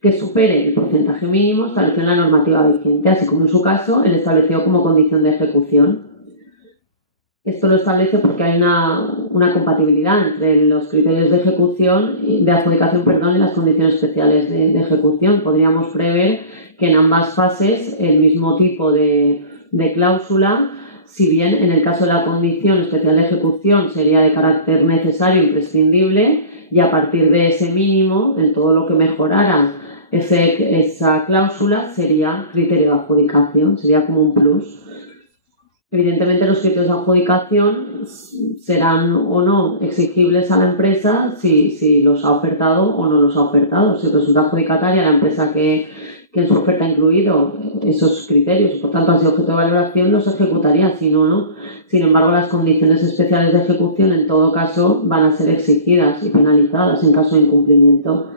que supere el porcentaje mínimo establecido en la normativa vigente, así como en su caso el establecido como condición de ejecución. Esto lo establece porque hay una compatibilidad entre los criterios de ejecución, de adjudicación, y las condiciones especiales de ejecución. Podríamos prever que en ambas fases el mismo tipo de cláusula, si bien en el caso de la condición especial de ejecución sería de carácter necesario e imprescindible, y a partir de ese mínimo, en todo lo que mejorara esa cláusula, sería criterio de adjudicación, sería como un plus. Evidentemente, los criterios de adjudicación serán o no exigibles a la empresa si los ha ofertado o no los ha ofertado. Si resulta adjudicataria la empresa que en su oferta ha incluido esos criterios y por tanto han sido objeto de valoración, los ejecutaría, si no, no. Sin embargo, las condiciones especiales de ejecución en todo caso van a ser exigidas y penalizadas en caso de incumplimiento.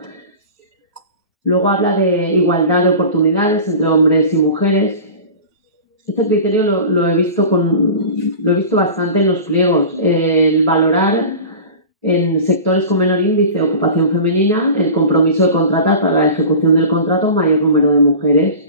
Luego habla de igualdad de oportunidades entre hombres y mujeres. Este criterio lo he visto bastante en los pliegos. El valorar en sectores con menor índice de ocupación femenina el compromiso de contratar para la ejecución del contrato un mayor número de mujeres.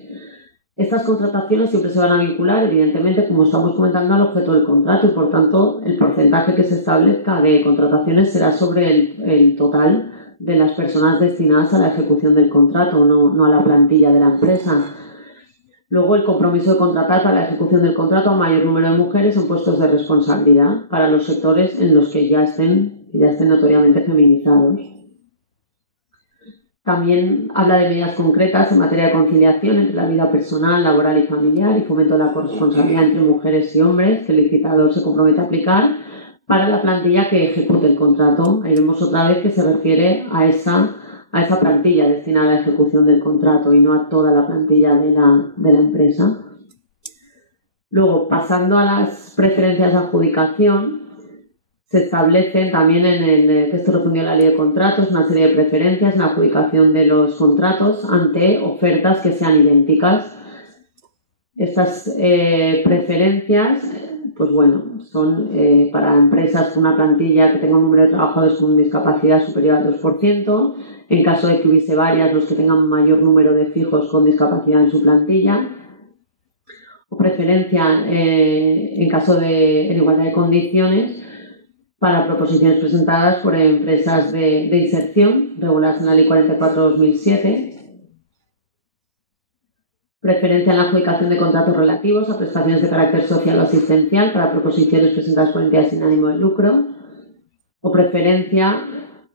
Estas contrataciones siempre se van a vincular, evidentemente, como estamos comentando, al objeto del contrato y, por tanto, el porcentaje que se establezca de contrataciones será sobre el total de las personas destinadas a la ejecución del contrato, no a la plantilla de la empresa. Luego, el compromiso de contratar para la ejecución del contrato a mayor número de mujeres en puestos de responsabilidad para los sectores en los que ya estén notoriamente feminizados. También habla de medidas concretas en materia de conciliación entre la vida personal, laboral y familiar y fomento de la corresponsabilidad entre mujeres y hombres que el licitador se compromete a aplicar para la plantilla que ejecute el contrato. Ahí vemos otra vez que se refiere a esa plantilla destinada a la ejecución del contrato y no a toda la plantilla de la empresa. Luego, pasando a las preferencias de adjudicación, se establecen también en el texto refundido de la Ley de Contratos una serie de preferencias en la adjudicación de los contratos ante ofertas que sean idénticas. Estas preferencias son para empresas con una plantilla que tenga un número de trabajadores con discapacidad superior al 2%, en caso de que hubiese varias, los que tengan mayor número de fijos con discapacidad en su plantilla, o preferencia en caso de igualdad de condiciones para proposiciones presentadas por empresas de inserción reguladas en la Ley 44/2007. Preferencia en la adjudicación de contratos relativos a prestaciones de carácter social o asistencial para proposiciones presentadas por entidades sin ánimo de lucro. O preferencia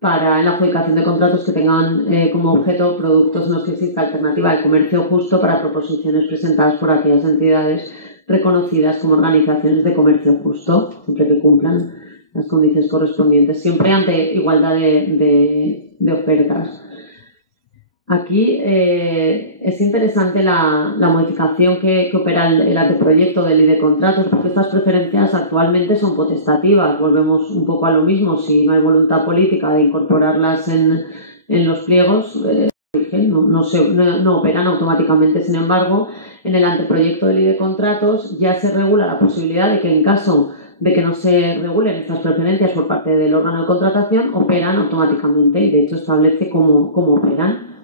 en la adjudicación de contratos que tengan como objeto productos en los que exista alternativa al comercio justo para proposiciones presentadas por aquellas entidades reconocidas como organizaciones de comercio justo, siempre que cumplan las condiciones correspondientes, siempre ante igualdad de ofertas. Aquí es interesante la modificación que opera el anteproyecto de Ley de Contratos, porque estas preferencias actualmente son potestativas. Volvemos un poco a lo mismo. Si no hay voluntad política de incorporarlas en los pliegos, no operan automáticamente. Sin embargo, en el anteproyecto de Ley de Contratos ya se regula la posibilidad de que, en caso de que no se regulen estas preferencias por parte del órgano de contratación, operan automáticamente y de hecho establece cómo operan.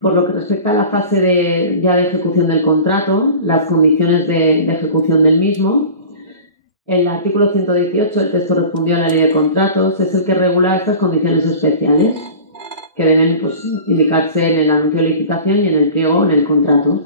Por lo que respecta a la fase de ejecución del contrato, las condiciones de ejecución del mismo, el artículo 118 del texto refundido a la Ley de Contratos es el que regula estas condiciones especiales que deben indicarse en el anuncio de licitación y en el pliego o en el contrato.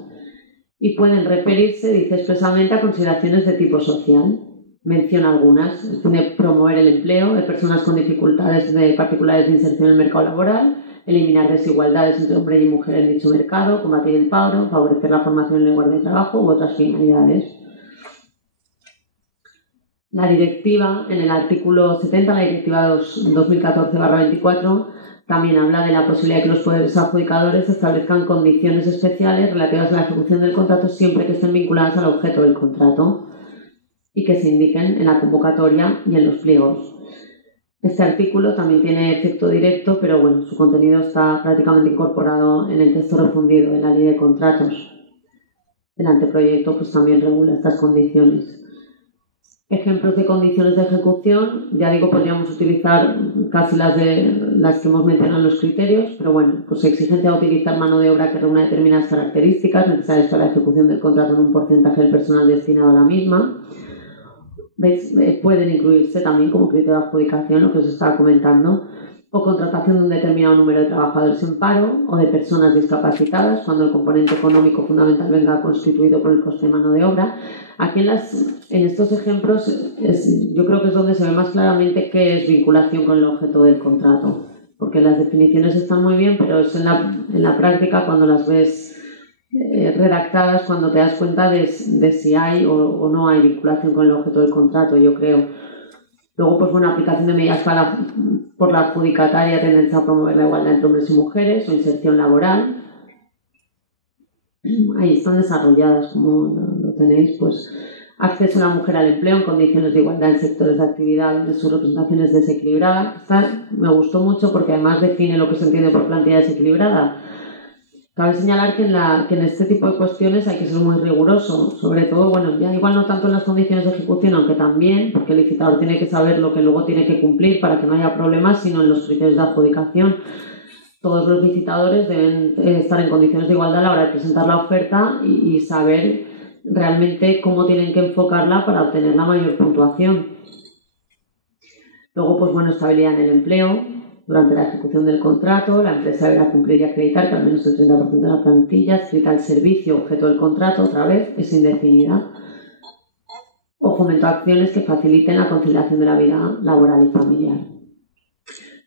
Y pueden referirse, dice expresamente, a consideraciones de tipo social. Menciona algunas. El fin de promover el empleo de personas con dificultades particulares de inserción en el mercado laboral, eliminar desigualdades entre hombre y mujer en dicho mercado, combatir el paro, favorecer la formación en el lugar de trabajo u otras finalidades. La directiva, en el artículo 70, la directiva 2014/24, también habla de la posibilidad de que los poderes adjudicadores establezcan condiciones especiales relativas a la ejecución del contrato siempre que estén vinculadas al objeto del contrato y que se indiquen en la convocatoria y en los pliegos. Este artículo también tiene efecto directo, pero bueno, su contenido está prácticamente incorporado en el texto refundido de la Ley de Contratos. El anteproyecto pues también regula estas condiciones. Ejemplos de condiciones de ejecución, ya digo, podríamos utilizar casi las que hemos mencionado en los criterios, pero bueno, pues exigencia de utilizar mano de obra que reúna determinadas características necesarias para la ejecución del contrato en un porcentaje del personal destinado a la misma. ¿Veis? Pueden incluirse también como criterio de adjudicación, lo que os estaba comentando, o contratación de un determinado número de trabajadores en paro o de personas discapacitadas cuando el componente económico fundamental venga constituido por el coste de mano de obra. Aquí en estos ejemplos yo creo que es donde se ve más claramente qué es vinculación con el objeto del contrato, porque las definiciones están muy bien, pero es en la práctica cuando las ves redactadas cuando te das cuenta de si hay o no hay vinculación con el objeto del contrato, yo creo. Luego, pues bueno, aplicación de medidas por la adjudicataria tendencia a promover la igualdad entre hombres y mujeres o inserción laboral. Ahí están desarrolladas, como lo tenéis, pues acceso a la mujer al empleo en condiciones de igualdad en sectores de actividad donde su representación es desequilibrada. Esta me gustó mucho porque además define lo que se entiende por plantilla desequilibrada. Cabe señalar que en este tipo de cuestiones hay que ser muy riguroso, sobre todo, bueno, ya igual no tanto en las condiciones de ejecución, aunque también, porque el licitador tiene que saber lo que luego tiene que cumplir para que no haya problemas, sino en los criterios de adjudicación. Todos los licitadores deben estar en condiciones de igualdad a la hora de presentar la oferta y saber realmente cómo tienen que enfocarla para obtener la mayor puntuación. Luego, pues bueno, estabilidad en el empleo. Durante la ejecución del contrato, la empresa deberá cumplir y acreditar que al menos el 30% de la plantilla adscrita al servicio objeto del contrato, otra vez, es indefinida. O fomento acciones que faciliten la conciliación de la vida laboral y familiar.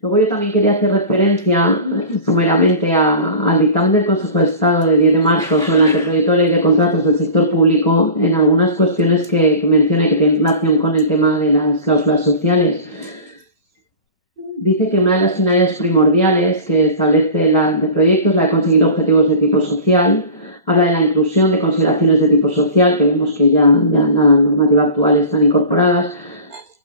Luego yo también quería hacer referencia someramente al dictamen del Consejo de Estado de 10 de marzo sobre el anteproyecto de ley de contratos del sector público en algunas cuestiones que mencioné que tienen relación con el tema de las cláusulas sociales. Dice que una de las finalidades primordiales que establece el anteproyecto es la de conseguir objetivos de tipo social. Habla de la inclusión de consideraciones de tipo social, que vemos que ya en la normativa actual están incorporadas,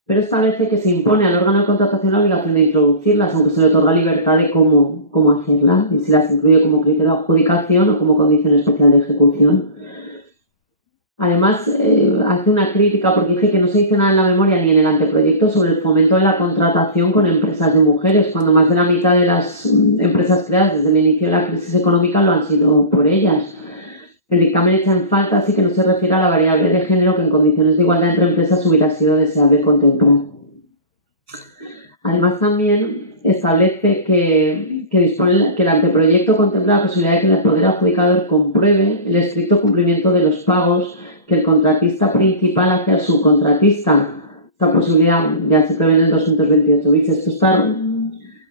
pero establece que se impone al órgano de contratación la obligación de introducirlas, aunque se le otorga libertad de cómo hacerla, y si las incluye como criterio de adjudicación o como condición especial de ejecución. Además, hace una crítica porque dice que no se dice nada en la memoria ni en el anteproyecto sobre el fomento de la contratación con empresas de mujeres, cuando más de la mitad de las empresas creadas desde el inicio de la crisis económica lo han sido por ellas. El dictamen echa en falta así que no se refiere a la variable de género que en condiciones de igualdad entre empresas hubiera sido deseable contemplar. Además, también establece que el anteproyecto contempla la posibilidad de que el poder adjudicador compruebe el estricto cumplimiento de los pagos que el contratista principal hace al subcontratista. Esta posibilidad ya se prevé en el 228 bis. Esto está,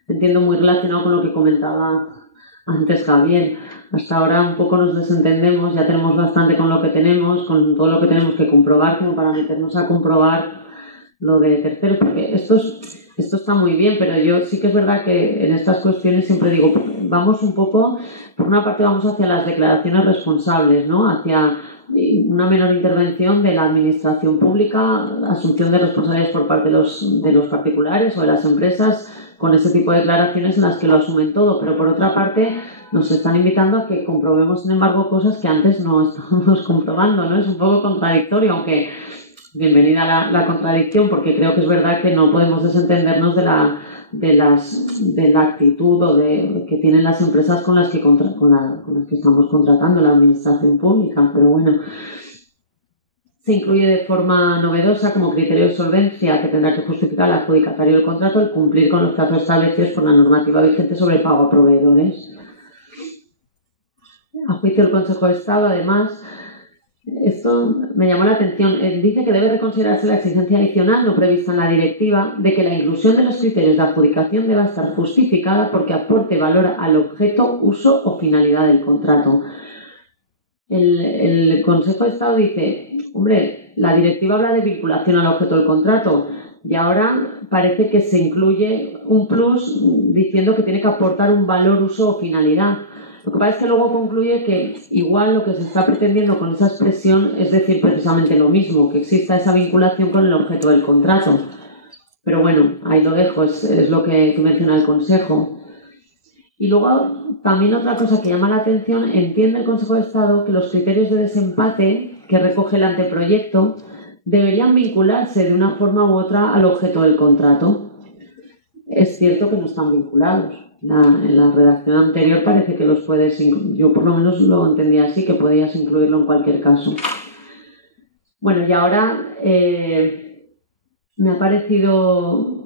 entiendo, muy relacionado con lo que comentaba antes Javier. Hasta ahora un poco nos desentendemos, ya tenemos bastante con lo que tenemos, con todo lo que tenemos que comprobar, como para meternos a comprobar lo de terceros, porque esto está muy bien, pero yo sí que es verdad que en estas cuestiones siempre digo, vamos un poco, por una parte vamos hacia las declaraciones responsables, ¿no? Hacia una menor intervención de la administración pública, asunción de responsabilidades por parte de los particulares o de las empresas con ese tipo de declaraciones en las que lo asumen todo, pero por otra parte nos están invitando a que comprobemos, sin embargo, cosas que antes no estábamos comprobando, ¿no? Es un poco contradictorio, aunque bienvenida la contradicción, porque creo que es verdad que no podemos desentendernos de la actitud o que tienen las empresas con las que estamos contratando la administración pública, pero bueno. Se incluye de forma novedosa como criterio de solvencia que tendrá que justificar el adjudicatario del contrato el cumplir con los plazos establecidos por la normativa vigente sobre el pago a proveedores. A juicio del Consejo de Estado, además, esto me llamó la atención. Dice que debe reconsiderarse la exigencia adicional no prevista en la directiva de que la inclusión de los criterios de adjudicación deba estar justificada porque aporte valor al objeto, uso o finalidad del contrato. El Consejo de Estado dice, hombre, la directiva habla de vinculación al objeto del contrato, y ahora parece que se incluye un plus diciendo que tiene que aportar un valor, uso o finalidad. Lo que pasa es que luego concluye que igual lo que se está pretendiendo con esa expresión es decir precisamente lo mismo, que exista esa vinculación con el objeto del contrato. Pero bueno, ahí lo dejo, es lo que menciona el Consejo. Y luego también otra cosa que llama la atención, entiende el Consejo de Estado que los criterios de desempate que recoge el anteproyecto deberían vincularse de una forma u otra al objeto del contrato. Es cierto que no están vinculados. En la redacción anterior parece que los puedes incluir. Yo por lo menos lo entendía así, que podías incluirlo en cualquier caso. Bueno, y ahora me ha parecido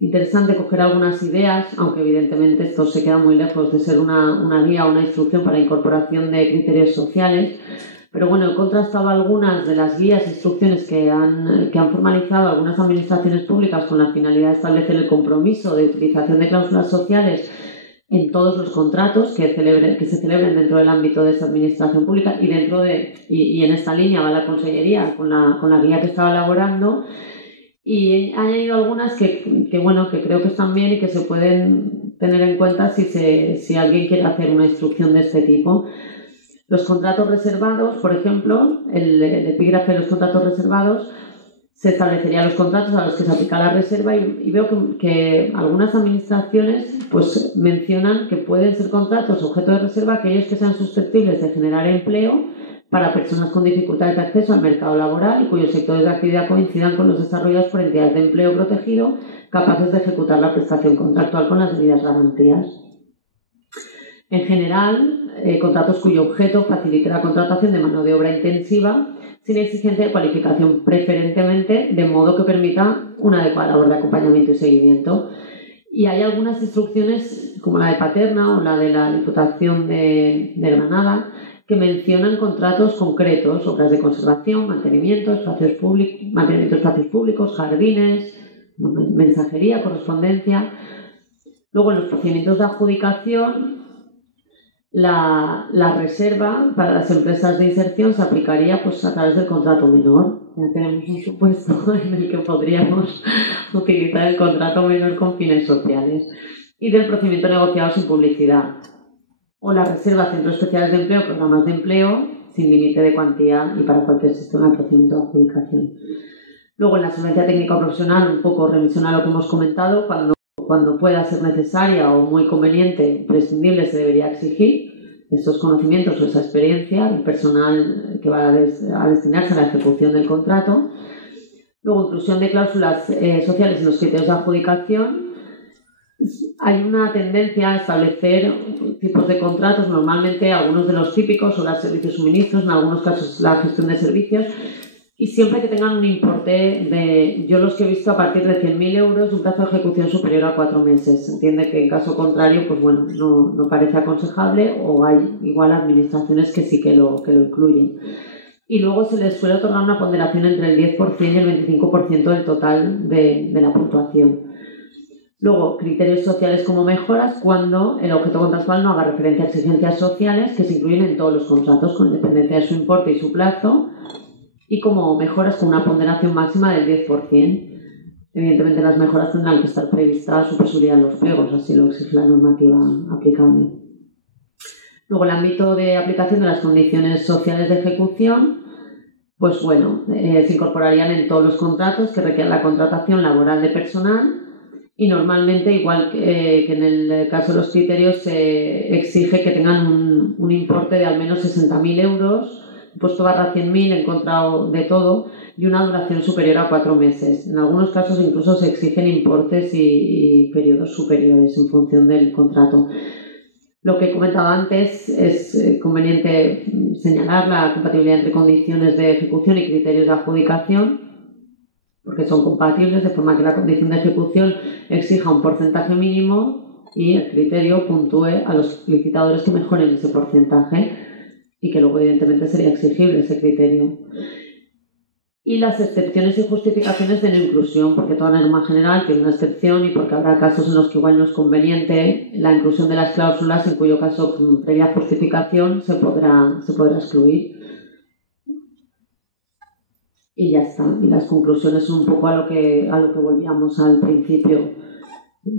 interesante coger algunas ideas, aunque evidentemente esto se queda muy lejos de ser una guía o una instrucción para incorporación de criterios sociales. Pero bueno, he contrastado algunas de las guías e instrucciones que han formalizado algunas administraciones públicas con la finalidad de establecer el compromiso de utilización de cláusulas sociales en todos los contratos que se celebren dentro del ámbito de esa administración pública y en esta línea va la Consellería con la guía que estaba elaborando, y he añadido algunas que creo que están bien y que se pueden tener en cuenta si alguien quiere hacer una instrucción de este tipo. Los contratos reservados, por ejemplo, el epígrafe de los contratos reservados, se establecerían los contratos a los que se aplica la reserva y veo que algunas administraciones pues mencionan que pueden ser contratos objeto de reserva aquellos que sean susceptibles de generar empleo para personas con dificultades de acceso al mercado laboral y cuyos sectores de actividad coincidan con los desarrollados por entidades de empleo protegido capaces de ejecutar la prestación contractual con las debidas garantías. En general, contratos cuyo objeto facilite la contratación de mano de obra intensiva sin exigencia de cualificación, preferentemente de modo que permita una adecuada labor de acompañamiento y seguimiento. Y hay algunas instrucciones, como la de Paterna o la de la Diputación de Granada, que mencionan contratos concretos, obras de conservación, mantenimiento de espacios públicos, jardines, mensajería, correspondencia. Luego, en los procedimientos de adjudicación, la reserva para las empresas de inserción se aplicaría pues, a través del contrato menor. Ya tenemos un supuesto en el que podríamos utilizar el contrato menor con fines sociales. Y del procedimiento negociado sin publicidad. O la reserva a centros especiales de empleo, programas de empleo, sin límite de cuantía y para cualquier sistema de procedimiento de adjudicación. Luego, en la solvencia técnica o profesional, un poco remisión a lo que hemos comentado, cuando pueda ser necesaria o muy conveniente, imprescindible, se debería exigir estos conocimientos o esa experiencia del personal que va a destinarse a la ejecución del contrato. Luego, inclusión de cláusulas sociales en los criterios de adjudicación. Hay una tendencia a establecer tipos de contratos, normalmente algunos de los típicos son los servicios suministros, en algunos casos la gestión de servicios, y siempre que tengan un importe yo los que he visto a partir de 100.000 euros, un plazo de ejecución superior a 4 meses. Se entiende que en caso contrario, pues bueno, no parece aconsejable, o hay igual administraciones que sí que lo incluyen. Y luego se les suele otorgar una ponderación entre el 10% y el 25% del total de la puntuación. Luego, criterios sociales como mejoras cuando el objeto contractual no haga referencia a exigencias sociales que se incluyen en todos los contratos con independencia de su importe y su plazo, y como mejoras con una ponderación máxima del 10%. Evidentemente las mejoras tendrán que estar previstas su posibilidad en los pliegos, así lo exige la normativa aplicable. Luego, el ámbito de aplicación de las condiciones sociales de ejecución, pues bueno, se incorporarían en todos los contratos que requieran la contratación laboral de personal. Y normalmente, igual que en el caso de los criterios, se exige que tengan un importe de al menos 60.000 euros, puesto barra 100.000, he encontrado de todo, y una duración superior a 4 meses. En algunos casos incluso se exigen importes y periodos superiores en función del contrato. Lo que he comentado antes, es conveniente señalar la compatibilidad entre condiciones de ejecución y criterios de adjudicación, porque son compatibles, de forma que la condición de ejecución exija un porcentaje mínimo y el criterio puntúe a los licitadores que mejoren ese porcentaje, y que luego evidentemente sería exigible ese criterio. Y las excepciones y justificaciones de no inclusión, porque toda norma general tiene una excepción y porque habrá casos en los que igual no es conveniente la inclusión de las cláusulas, en cuyo caso, previa justificación, se podrá excluir. y ya está. Y las conclusiones son un poco a lo que volvíamos al principio.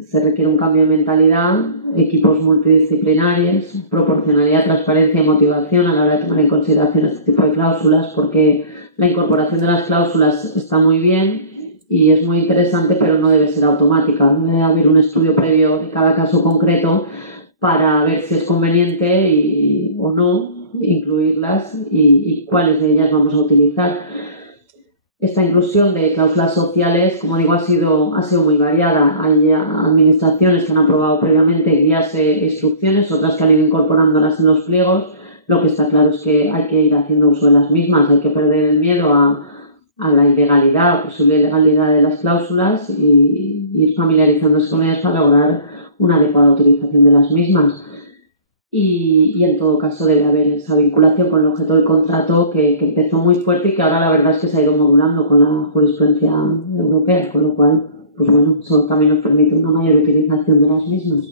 Se requiere un cambio de mentalidad, equipos multidisciplinarios, proporcionalidad, transparencia y motivación a la hora de tomar en consideración este tipo de cláusulas, porque la incorporación de las cláusulas está muy bien y es muy interesante, pero no debe ser automática. Debe haber un estudio previo de cada caso concreto para ver si es conveniente o no incluirlas y cuáles de ellas vamos a utilizar. Esta inclusión de cláusulas sociales, como digo, ha sido muy variada. Hay administraciones que han aprobado previamente guías e instrucciones, otras que han ido incorporándolas en los pliegos. Lo que está claro es que hay que ir haciendo uso de las mismas, hay que perder el miedo a la ilegalidad, posible ilegalidad de las cláusulas y ir familiarizándose con ellas para lograr una adecuada utilización de las mismas. Y en todo caso debe haber esa vinculación con el objeto del contrato que empezó muy fuerte y que ahora la verdad es que se ha ido modulando con la jurisprudencia europea, con lo cual, pues bueno, eso también nos permite una mayor utilización de las mismas.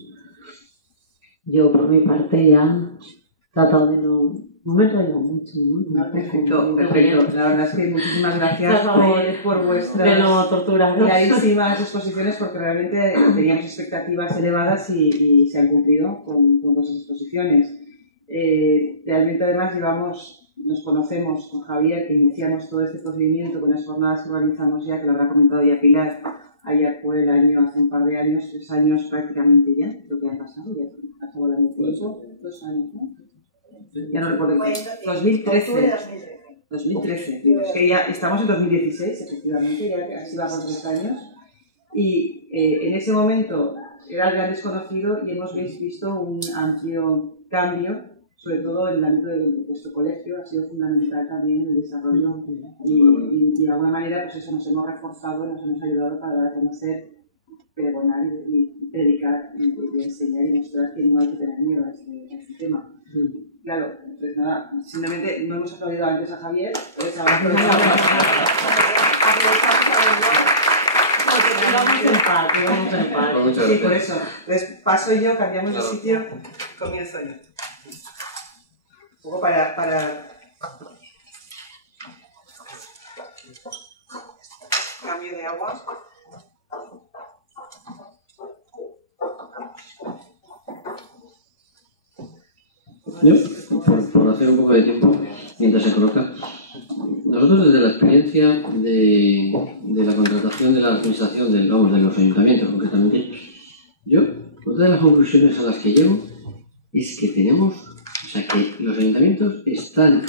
Yo por mi parte ya he tratado de no me enrollo mucho, ¿no? No, perfecto. La verdad es que muchísimas gracias por vuestras clarísimas exposiciones, porque realmente teníamos expectativas elevadas y se han cumplido con vuestras exposiciones. Realmente además nos conocemos con Javier, que iniciamos todo este procedimiento con las jornadas que organizamos ya, que lo habrá comentado ya Pilar, allá por el año, hace un par de años, 3 años prácticamente ya, lo que ha pasado, ya ha pasado el año tiempo, 2 años, ¿no? Ya no recuerdo qué. 2013. Digo, es que ya estamos en 2016, efectivamente, ya casi va por 3 años. Y en ese momento era el gran desconocido y hemos visto un amplio cambio, sobre todo en el ámbito de vuestro colegio. Ha sido fundamental también el desarrollo y de alguna manera pues eso nos hemos reforzado, nos hemos ayudado para dar a conocer, pregonar y predicar y enseñar y mostrar que no hay que tener miedo a este tema. Claro, pues nada, simplemente no hemos aplaudido antes a Javier, pues ahora sí, por eso. Entonces paso yo, cambiamos de sitio, comienzo yo. Un poco para cambio de agua. Yo, por hacer un poco de tiempo, mientras se coloca, nosotros desde la experiencia de la contratación de la administración de los ayuntamientos concretamente, otra de las conclusiones a las que llego es que que los ayuntamientos están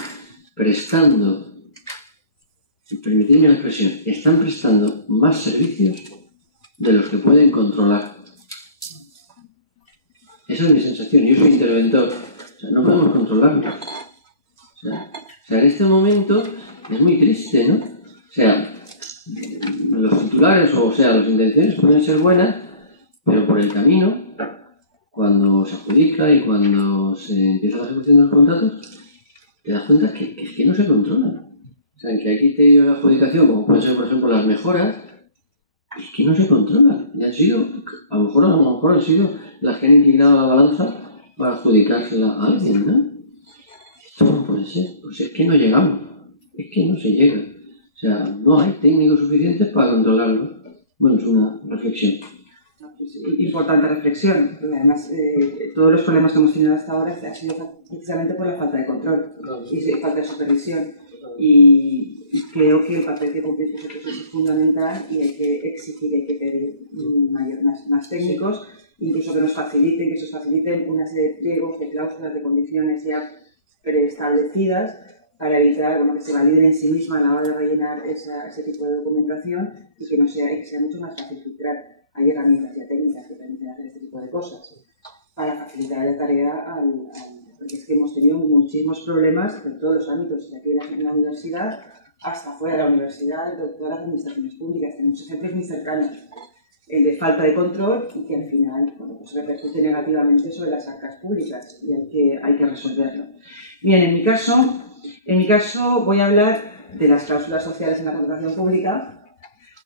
prestando, permitidme la expresión, están prestando más servicios de los que pueden controlar. Esa es mi sensación. Yo soy interventor. No podemos controlarlo. En este momento es muy triste, ¿no? Los titulares, las intenciones pueden ser buenas, pero por el camino, cuando se adjudica y cuando se empieza la ejecución de los contratos, te das cuenta que no se controlan. Que hay criterio de adjudicación, como pueden ser, por ejemplo, las mejoras, es que no se controlan. Y a lo mejor han sido las que han inclinado la balanza para adjudicársela a alguien, ¿no? Esto no puede ser, pues es que no llegamos, es que no se llega. No hay técnicos suficientes para controlarlo. Bueno, es una reflexión. Importante reflexión. Además, todos los problemas que hemos tenido hasta ahora han sido precisamente por la falta de control y falta de supervisión. Y creo que el papel que cumplís vosotros es fundamental y hay que exigir, hay que pedir más técnicos, incluso que nos faciliten, que se os faciliten una serie de pliegos, de cláusulas, de condiciones ya preestablecidas para evitar que se validen en sí misma a la hora de rellenar ese tipo de documentación y que sea mucho más fácil filtrar. Hay herramientas ya técnicas que permiten hacer este tipo de cosas para facilitar la tarea porque es que hemos tenido muchísimos problemas en todos los ámbitos, de aquí en la universidad hasta fuera de la universidad, de todas las administraciones públicas. Tenemos ejemplos muy cercanos de falta de control y que al final repercute negativamente sobre las arcas públicas y hay que resolverlo. Bien, en mi caso voy a hablar de las cláusulas sociales en la contratación pública,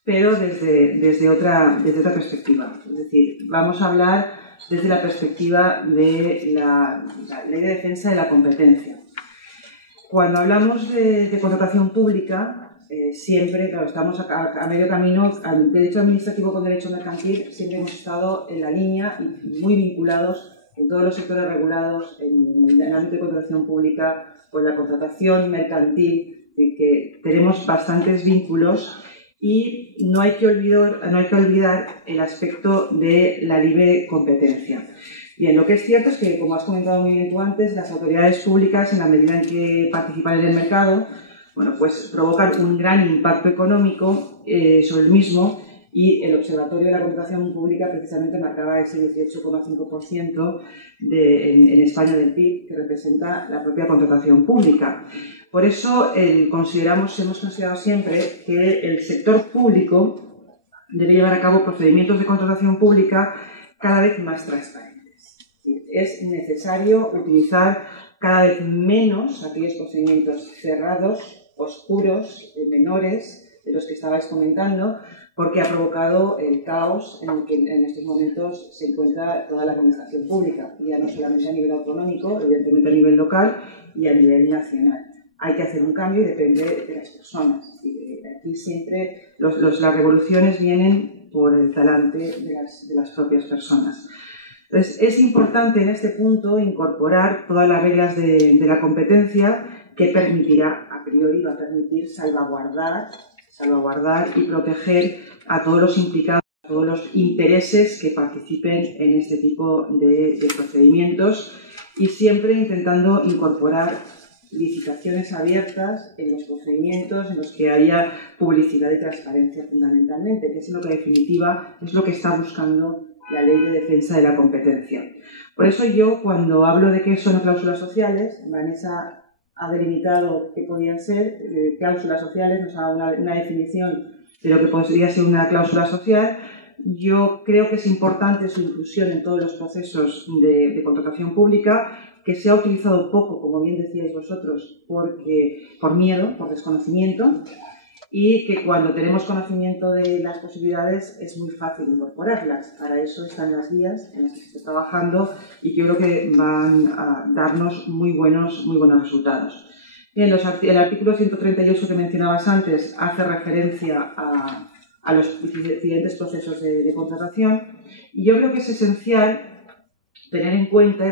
pero desde otra perspectiva. Es decir, vamos a hablar desde la perspectiva de la Ley de Defensa de la Competencia. Cuando hablamos de contratación pública, Siempre, claro, estamos a medio camino. Al derecho administrativo con derecho mercantil siempre hemos estado en la línea y muy vinculados en todos los sectores regulados, en el ámbito de contratación pública, con la contratación mercantil, que tenemos bastantes vínculos. Y no hay que olvidar el aspecto de la libre competencia. Bien, lo que es cierto es que, como has comentado muy bien tú antes, las autoridades públicas, en la medida en que participan en el mercado, bueno, pues provocan un gran impacto económico sobre el mismo, y el Observatorio de la Contratación Pública precisamente marcaba ese 18,5% en España del PIB que representa la propia contratación pública. Por eso hemos considerado siempre que el sector público debe llevar a cabo procedimientos de contratación pública cada vez más transparentes. Es necesario utilizar cada vez menos aquellos procedimientos cerrados, oscuros, menores, de los que estabais comentando, porque ha provocado el caos en el que en estos momentos se encuentra toda la administración pública, ya no solamente a nivel autonómico, evidentemente a nivel local y a nivel nacional. Hay que hacer un cambio y depende de las personas. Aquí siempre las revoluciones vienen por el talante de las propias personas. Entonces, es importante en este punto incorporar todas las reglas de la competencia que permitirá, a priori, va a permitir salvaguardar y proteger a todos los implicados, a todos los intereses que participen en este tipo de procedimientos, y siempre intentando incorporar licitaciones abiertas en los procedimientos en los que haya publicidad y transparencia fundamentalmente, que es lo que en definitiva es lo que está buscando la Ley de Defensa de la Competencia. Por eso yo, cuando hablo de qué son cláusulas sociales, Vanessa ha delimitado qué podían ser cláusulas sociales, nos ha dado una definición de lo que podría ser una cláusula social. Yo creo que es importante su inclusión en todos los procesos de contratación pública, que se ha utilizado poco, como bien decíais vosotros, por miedo, por desconocimiento, y que cuando tenemos conocimiento de las posibilidades es muy fácil incorporarlas. Para eso están las guías en las que se está trabajando y que yo creo que van a darnos muy buenos resultados. Bien, el artículo 138 que mencionabas antes hace referencia a los diferentes procesos de contratación, y yo creo que es esencial tener en cuenta y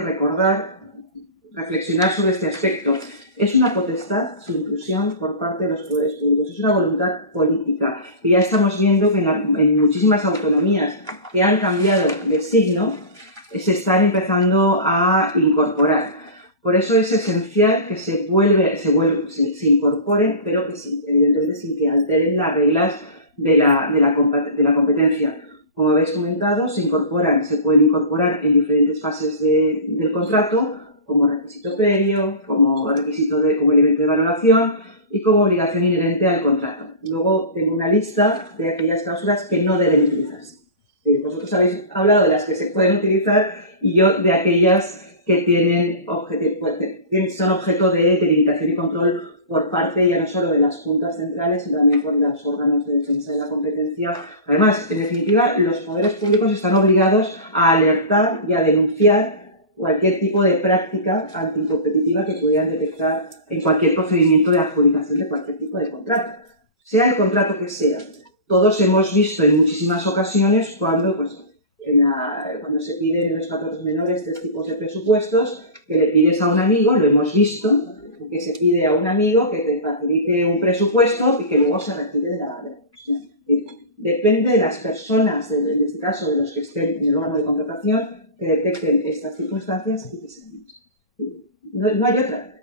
reflexionar sobre este aspecto. Es una potestad su inclusión por parte de los poderes públicos, es una voluntad política, que ya estamos viendo que en muchísimas autonomías que han cambiado de signo se están empezando a incorporar. Por eso es esencial que se incorporen, pero que evidentemente sin que alteren las reglas de la competencia. Como habéis comentado, se pueden incorporar en diferentes fases del contrato, como requisito previo, como elemento de valoración y como obligación inherente al contrato. Luego tengo una lista de aquellas cláusulas que no deben utilizarse. Vosotros habéis hablado de las que se pueden utilizar y yo de aquellas que son objeto de delimitación y control por parte ya no solo de las juntas centrales, sino también por los órganos de defensa de la competencia. Además, en definitiva, los poderes públicos están obligados a alertar y a denunciar cualquier tipo de práctica anticompetitiva que pudieran detectar en cualquier procedimiento de adjudicación de cualquier tipo de contrato, sea el contrato que sea. Todos hemos visto en muchísimas ocasiones cuando se piden en los contratos menores 3 tipos de presupuestos, que le pides a un amigo, lo hemos visto, que se pide a un amigo que te facilite un presupuesto y que luego se retire de la cuestión. Depende de las personas, en este caso de los que estén en el órgano de contratación, que detecten estas circunstancias y que se denuncien. No hay otra.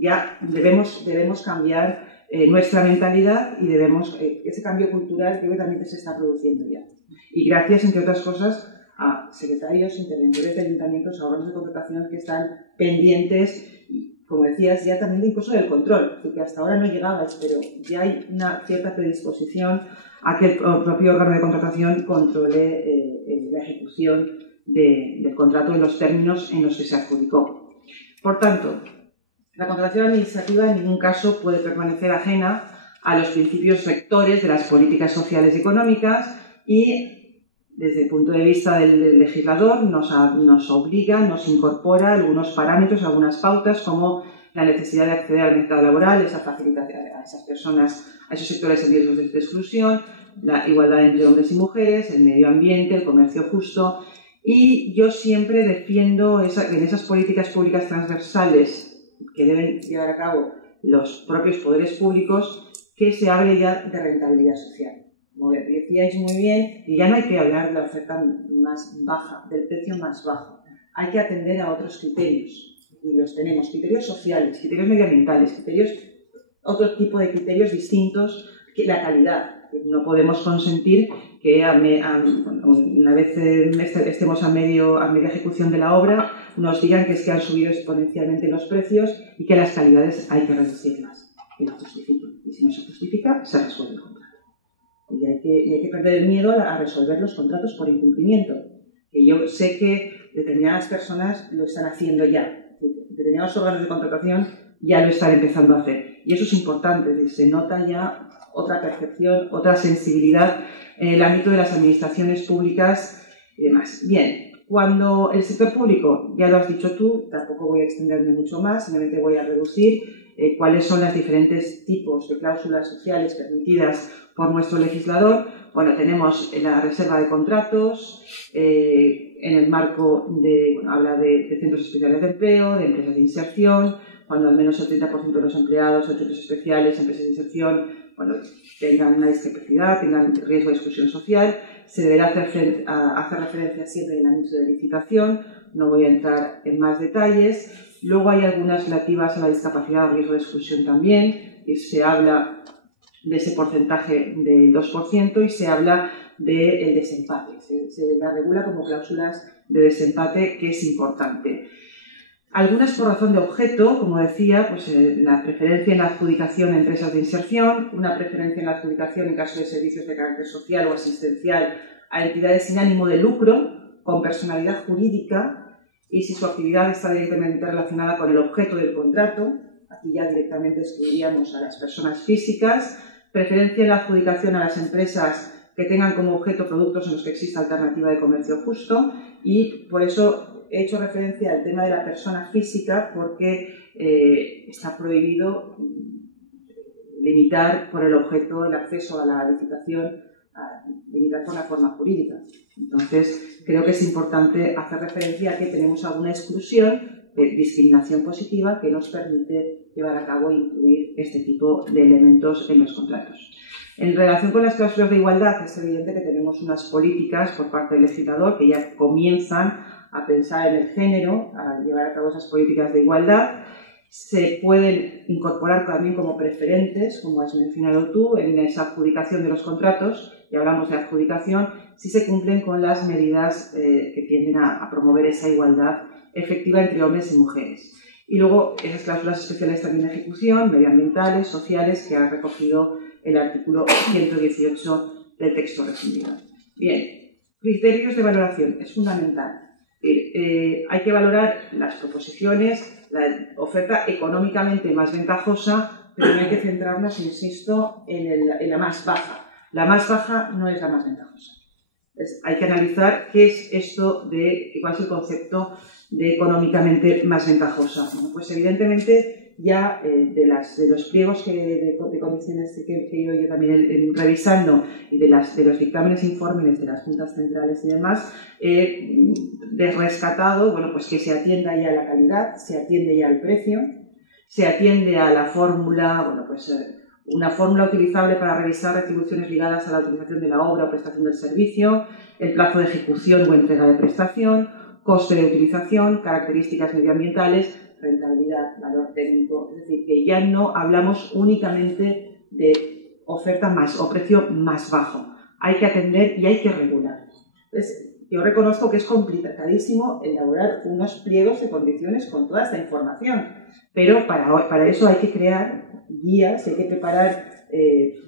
Ya debemos cambiar nuestra mentalidad y ese cambio cultural creo que también se está produciendo ya. Y gracias, entre otras cosas, a secretarios, interventores de ayuntamientos, a órganos de contratación que están pendientes, como decías, ya también incluso del control, porque hasta ahora no llegabas, pero ya hay una cierta predisposición a que el propio órgano de contratación controle la ejecución del contrato en los términos en los que se adjudicó. Por tanto, la contratación administrativa en ningún caso puede permanecer ajena a los principios rectores de las políticas sociales y económicas, y desde el punto de vista del legislador nos obliga, nos incorpora algunos parámetros, algunas pautas, como la necesidad de acceder al mercado laboral, esa facilitación a esas personas, a esos sectores en riesgo de exclusión, la igualdad entre hombres y mujeres, el medio ambiente, el comercio justo. Y yo siempre defiendo en esas políticas públicas transversales que deben llevar a cabo los propios poderes públicos, que se hable ya de rentabilidad social. Como decíais muy bien, y ya no hay que hablar de la oferta más baja, del precio más bajo. Hay que atender a otros criterios, y los tenemos, criterios sociales, criterios medioambientales, otro tipo de criterios distintos que la calidad. No podemos consentir que una vez estemos a media ejecución de la obra nos digan que es que han subido exponencialmente los precios y que las calidades hay que reducirlas. Y lo justifiquen. Y si no se justifica, se resuelve el contrato. Y hay que perder el miedo a resolver los contratos por incumplimiento. Que yo sé que determinadas personas lo están haciendo ya. Determinados órganos de contratación ya lo están empezando a hacer. Y eso es importante. Se nota ya otra percepción, otra sensibilidad en el ámbito de las administraciones públicas y demás. Bien, cuando el sector público, ya lo has dicho tú, tampoco voy a extenderme mucho más, simplemente voy a reducir cuáles son los diferentes tipos de cláusulas sociales permitidas por nuestro legislador. Bueno, tenemos la reserva de contratos, en el marco habla de centros especiales de empleo, de empresas de inserción, cuando al menos el 30% de los empleados en centros especiales, empresas de inserción, tengan una discapacidad, tengan riesgo de exclusión social. Se deberá hacer referencia siempre en el anuncio de licitación. No voy a entrar en más detalles. Luego hay algunas relativas a la discapacidad o riesgo de exclusión también. Y se habla de ese porcentaje del 2% y se habla del desempate. Se la regula como cláusulas de desempate, que es importante. Algunas por razón de objeto, como decía, la preferencia en la adjudicación a empresas de inserción, una preferencia en la adjudicación en caso de servicios de carácter social o asistencial a entidades sin ánimo de lucro, con personalidad jurídica, y si su actividad está directamente relacionada con el objeto del contrato, aquí ya directamente excluiríamos a las personas físicas, preferencia en la adjudicación a las empresas que tengan como objeto productos en los que exista alternativa de comercio justo, y por eso he hecho referencia al tema de la persona física porque está prohibido limitar por el objeto el acceso a la licitación, limitar por la forma jurídica. Entonces, creo que es importante hacer referencia a que tenemos alguna exclusión de discriminación positiva que nos permite llevar a cabo e incluir este tipo de elementos en los contratos. En relación con las cláusulas de igualdad, es evidente que tenemos unas políticas por parte del legislador que ya comienzan a pensar en el género, a llevar a cabo esas políticas de igualdad. Se pueden incorporar también como preferentes, como has mencionado tú, en esa adjudicación de los contratos, y hablamos de adjudicación, si se cumplen con las medidas que tienden a promover esa igualdad efectiva entre hombres y mujeres. Y luego esas cláusulas especiales también de ejecución, medioambientales, sociales, que ha recogido el artículo 118 del texto refundido. Bien, criterios de valoración, es fundamental. Hay que valorar las proposiciones, la oferta económicamente más ventajosa, pero no hay que centrarnos, insisto, en la más baja. La más baja no es la más ventajosa. Entonces, hay que analizar qué es esto cuál es el concepto de económicamente más ventajosa. Bueno, pues evidentemente ya de los pliegos de condiciones que he ido yo también revisando y de los dictámenes informes de las juntas centrales y demás, he rescatado, bueno, pues que se atienda ya a la calidad, se atiende ya al precio, se atiende a la fórmula, bueno, pues una fórmula utilizable para revisar retribuciones ligadas a la utilización de la obra o prestación del servicio, el plazo de ejecución o entrega de prestación, coste de utilización, características medioambientales, rentabilidad, valor técnico. Es decir, que ya no hablamos únicamente de oferta más o precio más bajo. Hay que atender y hay que regular. Entonces, yo reconozco que es complicadísimo elaborar unos pliegos de condiciones con toda esta información, pero para eso hay que crear guías, hay que preparar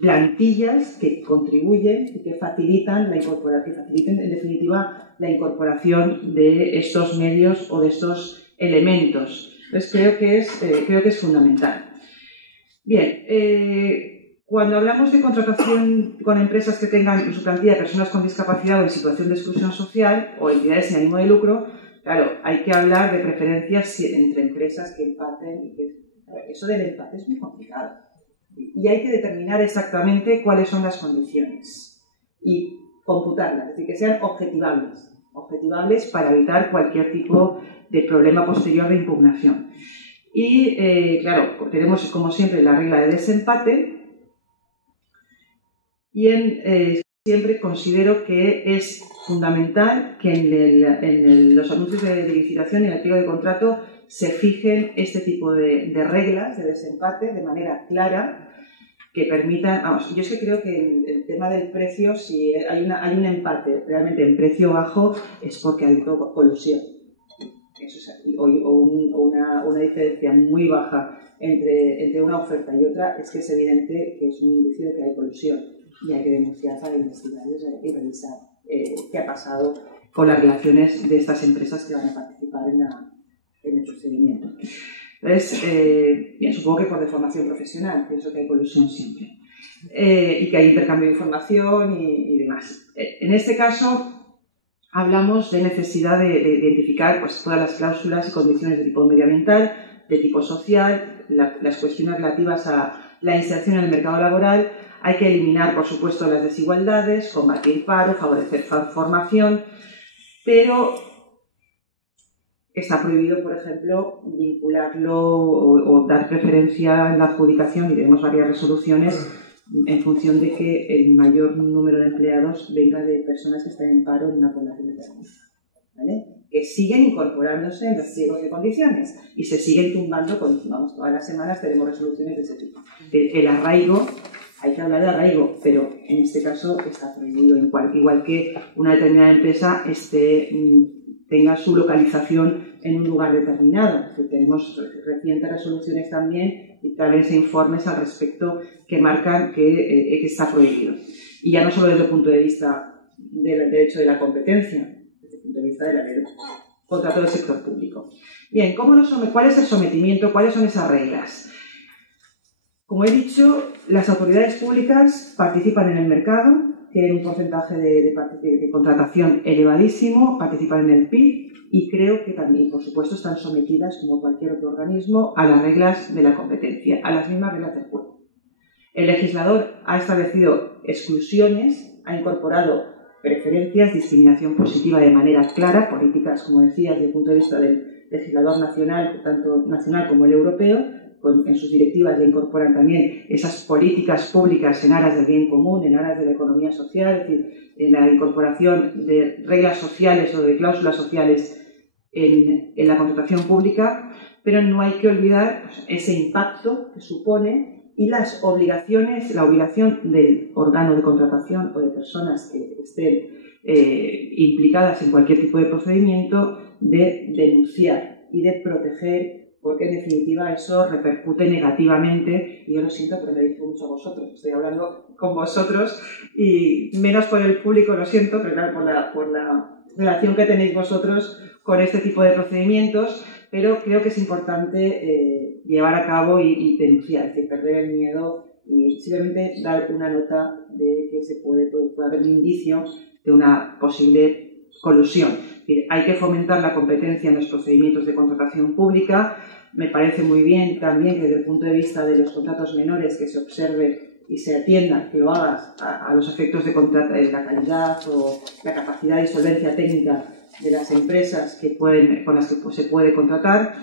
plantillas que contribuyen y que facilitan la incorporación, que faciliten en definitiva la incorporación de estos medios o de estos elementos. Entonces creo que es fundamental. Bien, cuando hablamos de contratación con empresas que tengan en su plantilla personas con discapacidad o en situación de exclusión social o entidades sin ánimo de lucro, claro, hay que hablar de preferencias entre empresas que empaten y que Eso del empate es muy complicado. Y hay que determinar exactamente cuáles son las condiciones y computarlas, es decir, que sean objetivables para evitar cualquier tipo de problema posterior de impugnación. Y, claro, tenemos, como siempre, la regla de desempate y siempre considero que es fundamental que en los anuncios de licitación y en el pliego de contrato se fijen este tipo de reglas de desempate de manera clara que permitan, vamos, yo es que creo que el tema del precio, si hay un empate realmente en precio bajo, es porque ha habido colusión. Eso es así. O una diferencia muy baja entre una oferta y otra, es que es evidente que es un indicio de que hay colusión y hay que denunciar para investigar y revisar qué ha pasado con las relaciones de estas empresas que van a participar en el procedimiento. Entonces, bien, supongo que por deformación profesional, pienso que hay colusión siempre, y que hay intercambio de información y demás. En este caso, hablamos de necesidad de identificar pues, todas las cláusulas y condiciones de tipo medioambiental, de tipo social, las cuestiones relativas a la inserción en el mercado laboral. Hay que eliminar, por supuesto, las desigualdades, combatir paro, favorecer formación, pero está prohibido, por ejemplo, vincularlo o dar preferencia en la adjudicación, y tenemos varias resoluciones, en función de que el mayor número de empleados venga de personas que están en paro en una población determinada, ¿vale? Que siguen incorporándose en los pliegos de condiciones y se siguen tumbando, vamos, todas las semanas tenemos resoluciones de ese tipo. El arraigo, hay que hablar de arraigo, pero en este caso está prohibido, igual que una determinada empresa tenga su localización en un lugar determinado. Tenemos recientes resoluciones también y tal vez informes al respecto que marcan que está prohibido. Y ya no solo desde el punto de vista del derecho de la competencia, desde el punto de vista del contrato del sector público. Bien, ¿cuál es el sometimiento? ¿Cuáles son esas reglas? Como he dicho, las autoridades públicas participan en el mercado, tienen un porcentaje de contratación elevadísimo, participan en el PIB y creo que también, por supuesto, están sometidas, como cualquier otro organismo, a las reglas de la competencia, a las mismas reglas del juego. El legislador ha establecido exclusiones, ha incorporado preferencias, discriminación positiva de manera clara, políticas, como decía, desde el punto de vista del legislador nacional, tanto nacional como el europeo. En sus directivas ya incorporan también esas políticas públicas en aras del bien común, en aras de la economía social, es decir, en la incorporación de reglas sociales o de cláusulas sociales en la contratación pública, pero no hay que olvidar ese impacto que supone y las obligaciones, la obligación del órgano de contratación o de personas que estén implicadas en cualquier tipo de procedimiento de denunciar y de proteger, porque en definitiva eso repercute negativamente, y yo lo siento, pero me dirijo mucho a vosotros, estoy hablando con vosotros y menos por el público, lo siento, pero claro, por la relación que tenéis vosotros con este tipo de procedimientos, pero creo que es importante llevar a cabo y denunciar, es decir, perder el miedo y simplemente dar una nota de que puede haber un indicio de una posible colusión. Es decir, hay que fomentar la competencia en los procedimientos de contratación pública. Me parece muy bien también que desde el punto de vista de los contratos menores que se observe y se atienda, que lo hagas a los efectos de la calidad o la capacidad y solvencia técnica de las empresas con las que se puede contratar.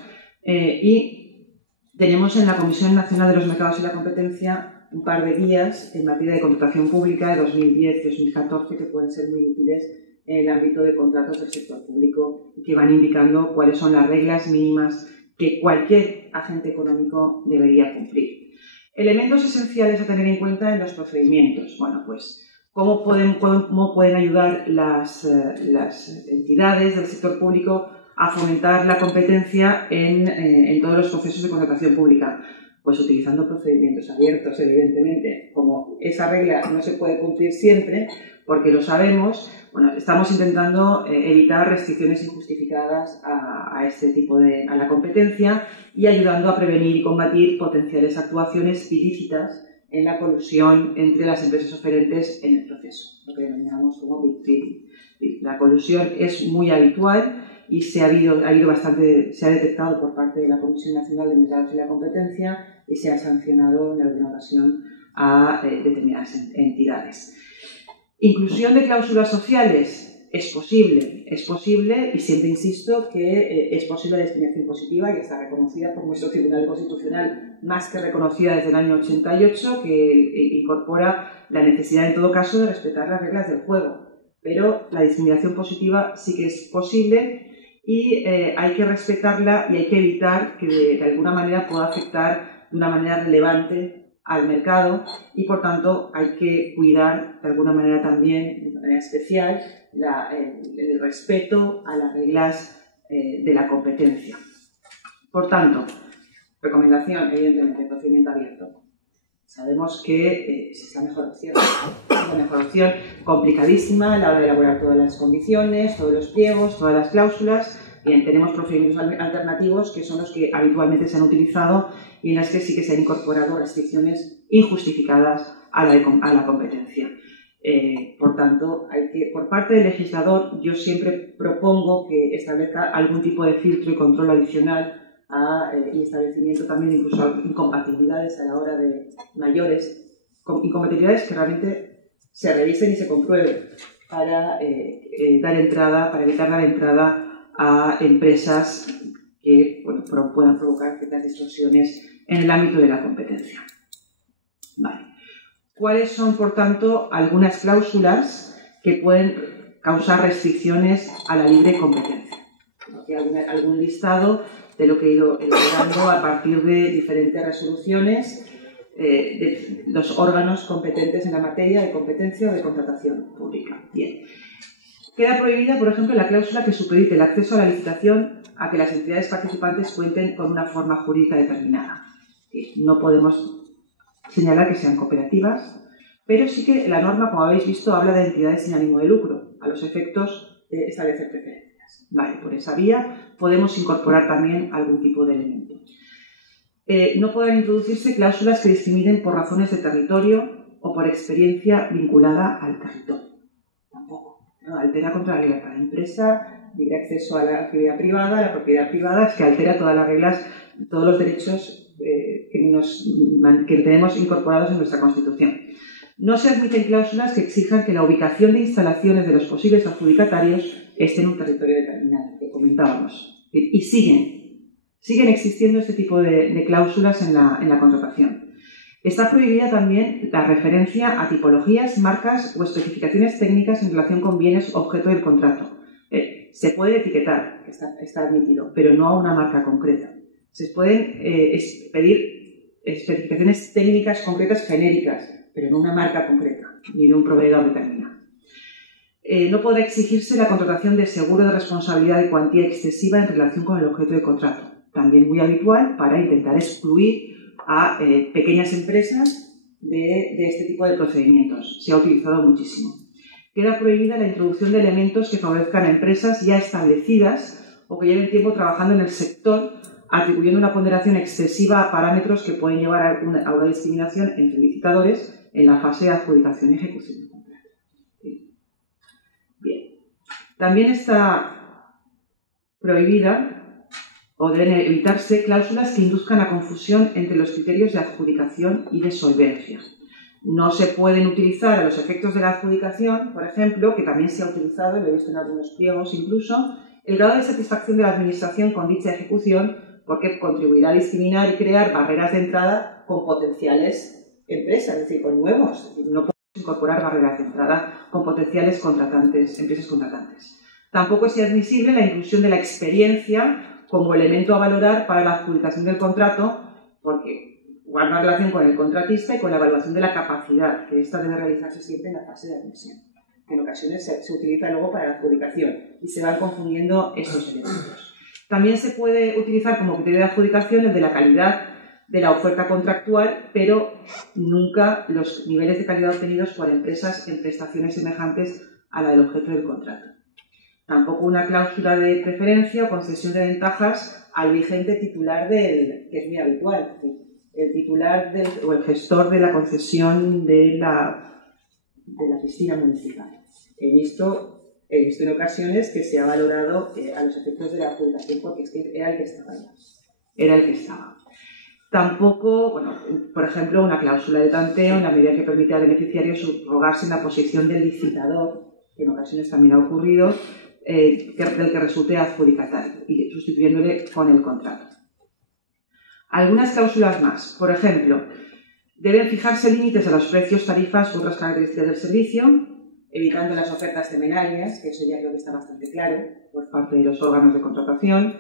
Y tenemos en la Comisión Nacional de los Mercados y la Competencia un par de guías en materia de contratación pública de 2010-2014 que pueden ser muy útiles en el ámbito de contratos del sector público y que van indicando cuáles son las reglas mínimas que cualquier agente económico debería cumplir. Elementos esenciales a tener en cuenta en los procedimientos. Bueno, pues, ¿cómo pueden ayudar las entidades del sector público a fomentar la competencia en todos los procesos de contratación pública? Pues utilizando procedimientos abiertos, evidentemente. Como esa regla no se puede cumplir siempre, porque lo sabemos, bueno, estamos intentando evitar restricciones injustificadas a este tipo a la competencia y ayudando a prevenir y combatir potenciales actuaciones ilícitas en la colusión entre las empresas oferentes en el proceso, lo que denominamos como big trading. La colusión es muy habitual y se ha detectado por parte de la Comisión Nacional de Mercados y la Competencia y se ha sancionado en alguna ocasión a determinadas entidades. Inclusión de cláusulas sociales. Es posible y siempre insisto que es posible la discriminación positiva y está reconocida por nuestro Tribunal Constitucional, más que reconocida desde el año 88, que incorpora la necesidad en todo caso de respetar las reglas del juego. Pero la discriminación positiva sí que es posible y hay que respetarla y hay que evitar que de alguna manera pueda afectar de una manera relevante al mercado y por tanto hay que cuidar de alguna manera también, de manera especial, el respeto a las reglas de la competencia. Por tanto, recomendación, evidentemente, procedimiento abierto. Sabemos que es la mejor opción. Es la mejor opción, complicadísima a la hora de elaborar todas las condiciones, todos los pliegos, todas las cláusulas. Bien, tenemos procedimientos alternativos que son los que habitualmente se han utilizado y en las que sí que se han incorporado restricciones injustificadas a la competencia. Por tanto, por parte del legislador, yo siempre propongo que establezca algún tipo de filtro y control adicional y establecimiento también incluso incompatibilidades a la hora de mayores, incompatibilidades que realmente se revisen y se comprueben para evitar dar entrada a empresas que puedan provocar ciertas distorsiones en el ámbito de la competencia. Vale. ¿Cuáles son, por tanto, algunas cláusulas que pueden causar restricciones a la libre competencia? Aquí hay algún listado de lo que he ido elaborando a partir de diferentes resoluciones de los órganos competentes en la materia de competencia o de contratación pública. Bien. Queda prohibida, por ejemplo, la cláusula que supedite el acceso a la licitación a que las entidades participantes cuenten con una forma jurídica determinada. No podemos señalar que sean cooperativas, pero sí que la norma, como habéis visto, habla de entidades sin ánimo de lucro, a los efectos de establecer preferencias. Vale, por esa vía podemos incorporar también algún tipo de elemento. No podrán introducirse cláusulas que discriminen por razones de territorio o por experiencia vinculada al territorio. Tampoco. ¿No? Altera contra la libertad de empresa, libre acceso a la actividad privada, la propiedad privada, es que altera todas las reglas, todos los derechos que tenemos incorporados en nuestra Constitución. No se admiten cláusulas que exijan que la ubicación de instalaciones de los posibles adjudicatarios esté en un territorio determinado, que comentábamos. Y siguen existiendo este tipo de cláusulas en la contratación. Está prohibida también la referencia a tipologías, marcas o especificaciones técnicas en relación con bienes objeto del contrato. Se puede etiquetar, que está admitido, pero no a una marca concreta. Se pueden pedir especificaciones técnicas concretas genéricas, pero no una marca concreta, ni de un proveedor determinado. No podrá exigirse la contratación de seguro de responsabilidad de cuantía excesiva en relación con el objeto del contrato, también muy habitual para intentar excluir a pequeñas empresas de este tipo de procedimientos. Se ha utilizado muchísimo. Queda prohibida la introducción de elementos que favorezcan a empresas ya establecidas o que lleven tiempo trabajando en el sector, atribuyendo una ponderación excesiva a parámetros que pueden llevar a una discriminación entre licitadores en la fase de adjudicación y ejecución del contrato. Bien. También está prohibida o deben evitarse cláusulas que induzcan a confusión entre los criterios de adjudicación y de solvencia. No se pueden utilizar a los efectos de la adjudicación, por ejemplo, que también se ha utilizado, lo he visto en algunos pliegos incluso, el grado de satisfacción de la Administración con dicha ejecución, porque contribuirá a discriminar y crear barreras de entrada con potenciales empresas, es decir, con nuevos. No podemos incorporar barreras de entrada con potenciales empresas contratantes. Tampoco es admisible la inclusión de la experiencia como elemento a valorar para la adjudicación del contrato, porque guarda relación con el contratista y con la evaluación de la capacidad, que esta debe realizarse siempre en la fase de admisión. En ocasiones se utiliza luego para la adjudicación y se van confundiendo estos elementos. También se puede utilizar como criterio de adjudicación el de la calidad de la oferta contractual, pero nunca los niveles de calidad obtenidos por empresas en prestaciones semejantes a la del objeto del contrato. Tampoco una cláusula de preferencia o concesión de ventajas al vigente titular que es muy habitual, el titular o el gestor de la concesión de la piscina municipal. He visto he visto en ocasiones que se ha valorado a los efectos de la adjudicación porque es que era el que estaba ya. Era el que estaba. Tampoco, bueno, por ejemplo, una cláusula de tanteo en la medida que permite al beneficiario subrogarse en la posición del licitador, que en ocasiones también ha ocurrido, del que resulte adjudicatario, y sustituyéndole con el contrato. Algunas cláusulas más. Por ejemplo, deben fijarse límites a los precios, tarifas u otras características del servicio, evitando las ofertas temerarias, que eso ya creo que está bastante claro por parte de los órganos de contratación.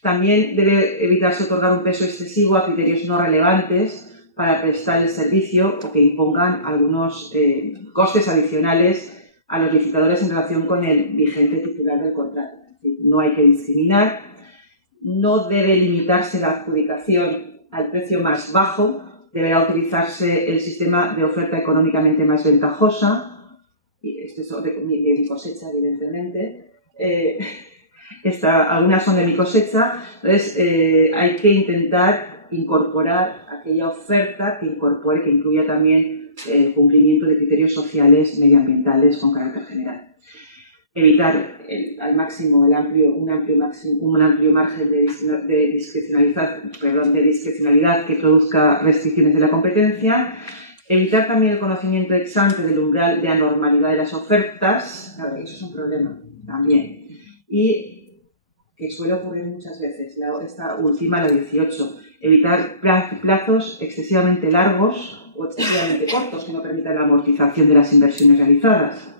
También debe evitarse otorgar un peso excesivo a criterios no relevantes para prestar el servicio o que impongan algunos costes adicionales a los licitadores en relación con el vigente titular del contrato. Es decir, no hay que discriminar, no debe limitarse la adjudicación al precio más bajo, deberá utilizarse el sistema de oferta económicamente más ventajosa, y esto es de mi cosecha, evidentemente. Algunas son de mi cosecha, entonces hay que intentar incorporar aquella oferta que incluya también el cumplimiento de criterios sociales, medioambientales con carácter general. Evitar al máximo un amplio margen de discrecionalidad que produzca restricciones de la competencia. Evitar también el conocimiento ex ante del umbral de anormalidad de las ofertas. Claro, eso es un problema también. Y que suele ocurrir muchas veces, esta última, la 18, evitar plazos excesivamente largos o excesivamente cortos que no permitan la amortización de las inversiones realizadas,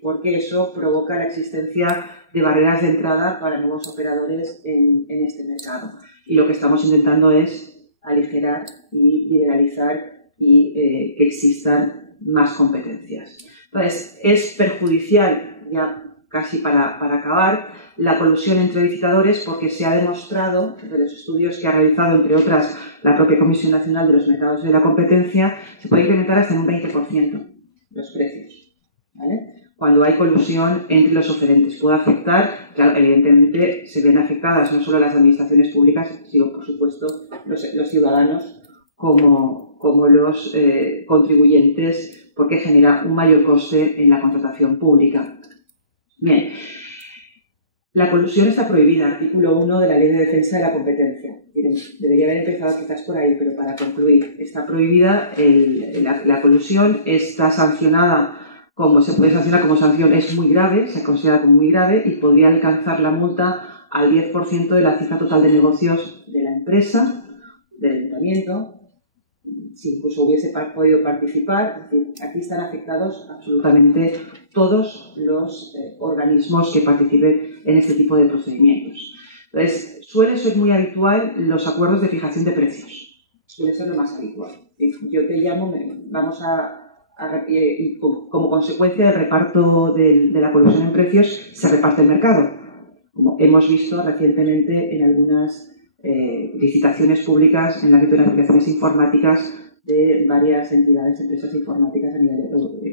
porque eso provoca la existencia de barreras de entrada para nuevos operadores en este mercado. Y lo que estamos intentando es aligerar y liberalizar y que existan más competencias. Entonces, es perjudicial, ya casi para acabar, la colusión entre licitadores porque se ha demostrado, de los estudios que ha realizado, entre otras, la propia Comisión Nacional de los Mercados de la Competencia, se puede incrementar hasta en un 20% los precios, ¿vale? Cuando hay colusión entre los oferentes. Puede afectar, claro, evidentemente se ven afectadas no solo las administraciones públicas, sino, por supuesto, los ciudadanos como los contribuyentes, porque genera un mayor coste en la contratación pública. Bien, la colusión está prohibida, artículo 1 de la Ley de Defensa de la Competencia. Debería haber empezado quizás por ahí, pero para concluir, está prohibida la colusión, está sancionada se puede sancionar como sanción, es muy grave, se considera como muy grave y podría alcanzar la multa al 10% de la cifra total de negocios de la empresa, del ayuntamiento, si incluso hubiese podido participar. Es decir, aquí están afectados absolutamente todos los organismos que participen en este tipo de procedimientos. Entonces, suele ser muy habitual los acuerdos de fijación de precios. Suele ser lo más habitual. Yo te llamo, y como consecuencia del reparto de la colusión en precios, se reparte el mercado. Como hemos visto recientemente en algunas licitaciones públicas en el ámbito de las aplicaciones informáticas de varias entidades, empresas informáticas a nivel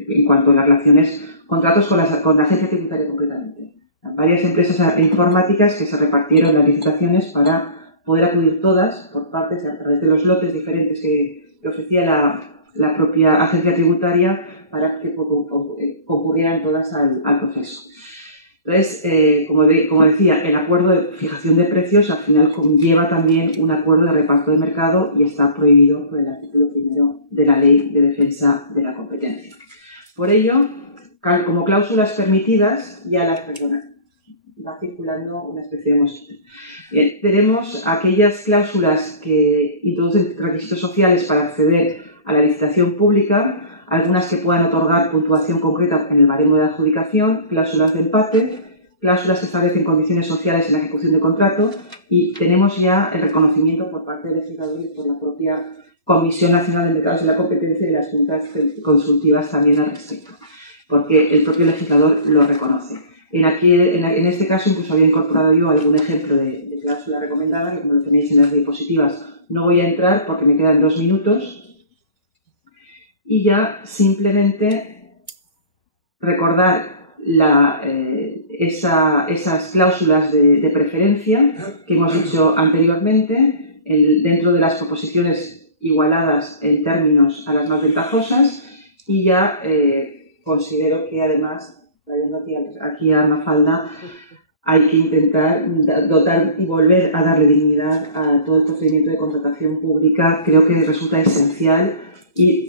en cuanto a las relaciones, contratos con la agencia tributaria concretamente. Varias empresas informáticas que se repartieron las licitaciones para poder acudir todas por partes a través de los lotes diferentes que ofrecía la propia agencia tributaria para que concurrieran todas al proceso. Entonces, como decía, el acuerdo de fijación de precios al final conlleva también un acuerdo de reparto de mercado y está prohibido por el artículo 1 de la Ley de Defensa de la Competencia. Por ello, como cláusulas permitidas, va circulando una especie de mosquito. Tenemos aquellas cláusulas que introducen requisitos sociales para acceder a la licitación pública, algunas que puedan otorgar puntuación concreta en el baremo de adjudicación, cláusulas de empate, cláusulas que establecen condiciones sociales en la ejecución de contrato, y tenemos ya el reconocimiento por parte del legislador y por la propia Comisión Nacional de Mercados de la Competencia y de las juntas consultivas también al respecto, porque el propio legislador lo reconoce. En este caso incluso había incorporado yo algún ejemplo de cláusula recomendada, que como lo tenéis en las diapositivas no voy a entrar porque me quedan 2 minutos. Y ya simplemente recordar esas cláusulas de preferencia que hemos dicho anteriormente, dentro de las proposiciones igualadas en términos a las más ventajosas, y ya considero que además trayendo aquí a Mafalda, hay que intentar dotar y volver a darle dignidad a todo el procedimiento de contratación pública. Creo que resulta esencial y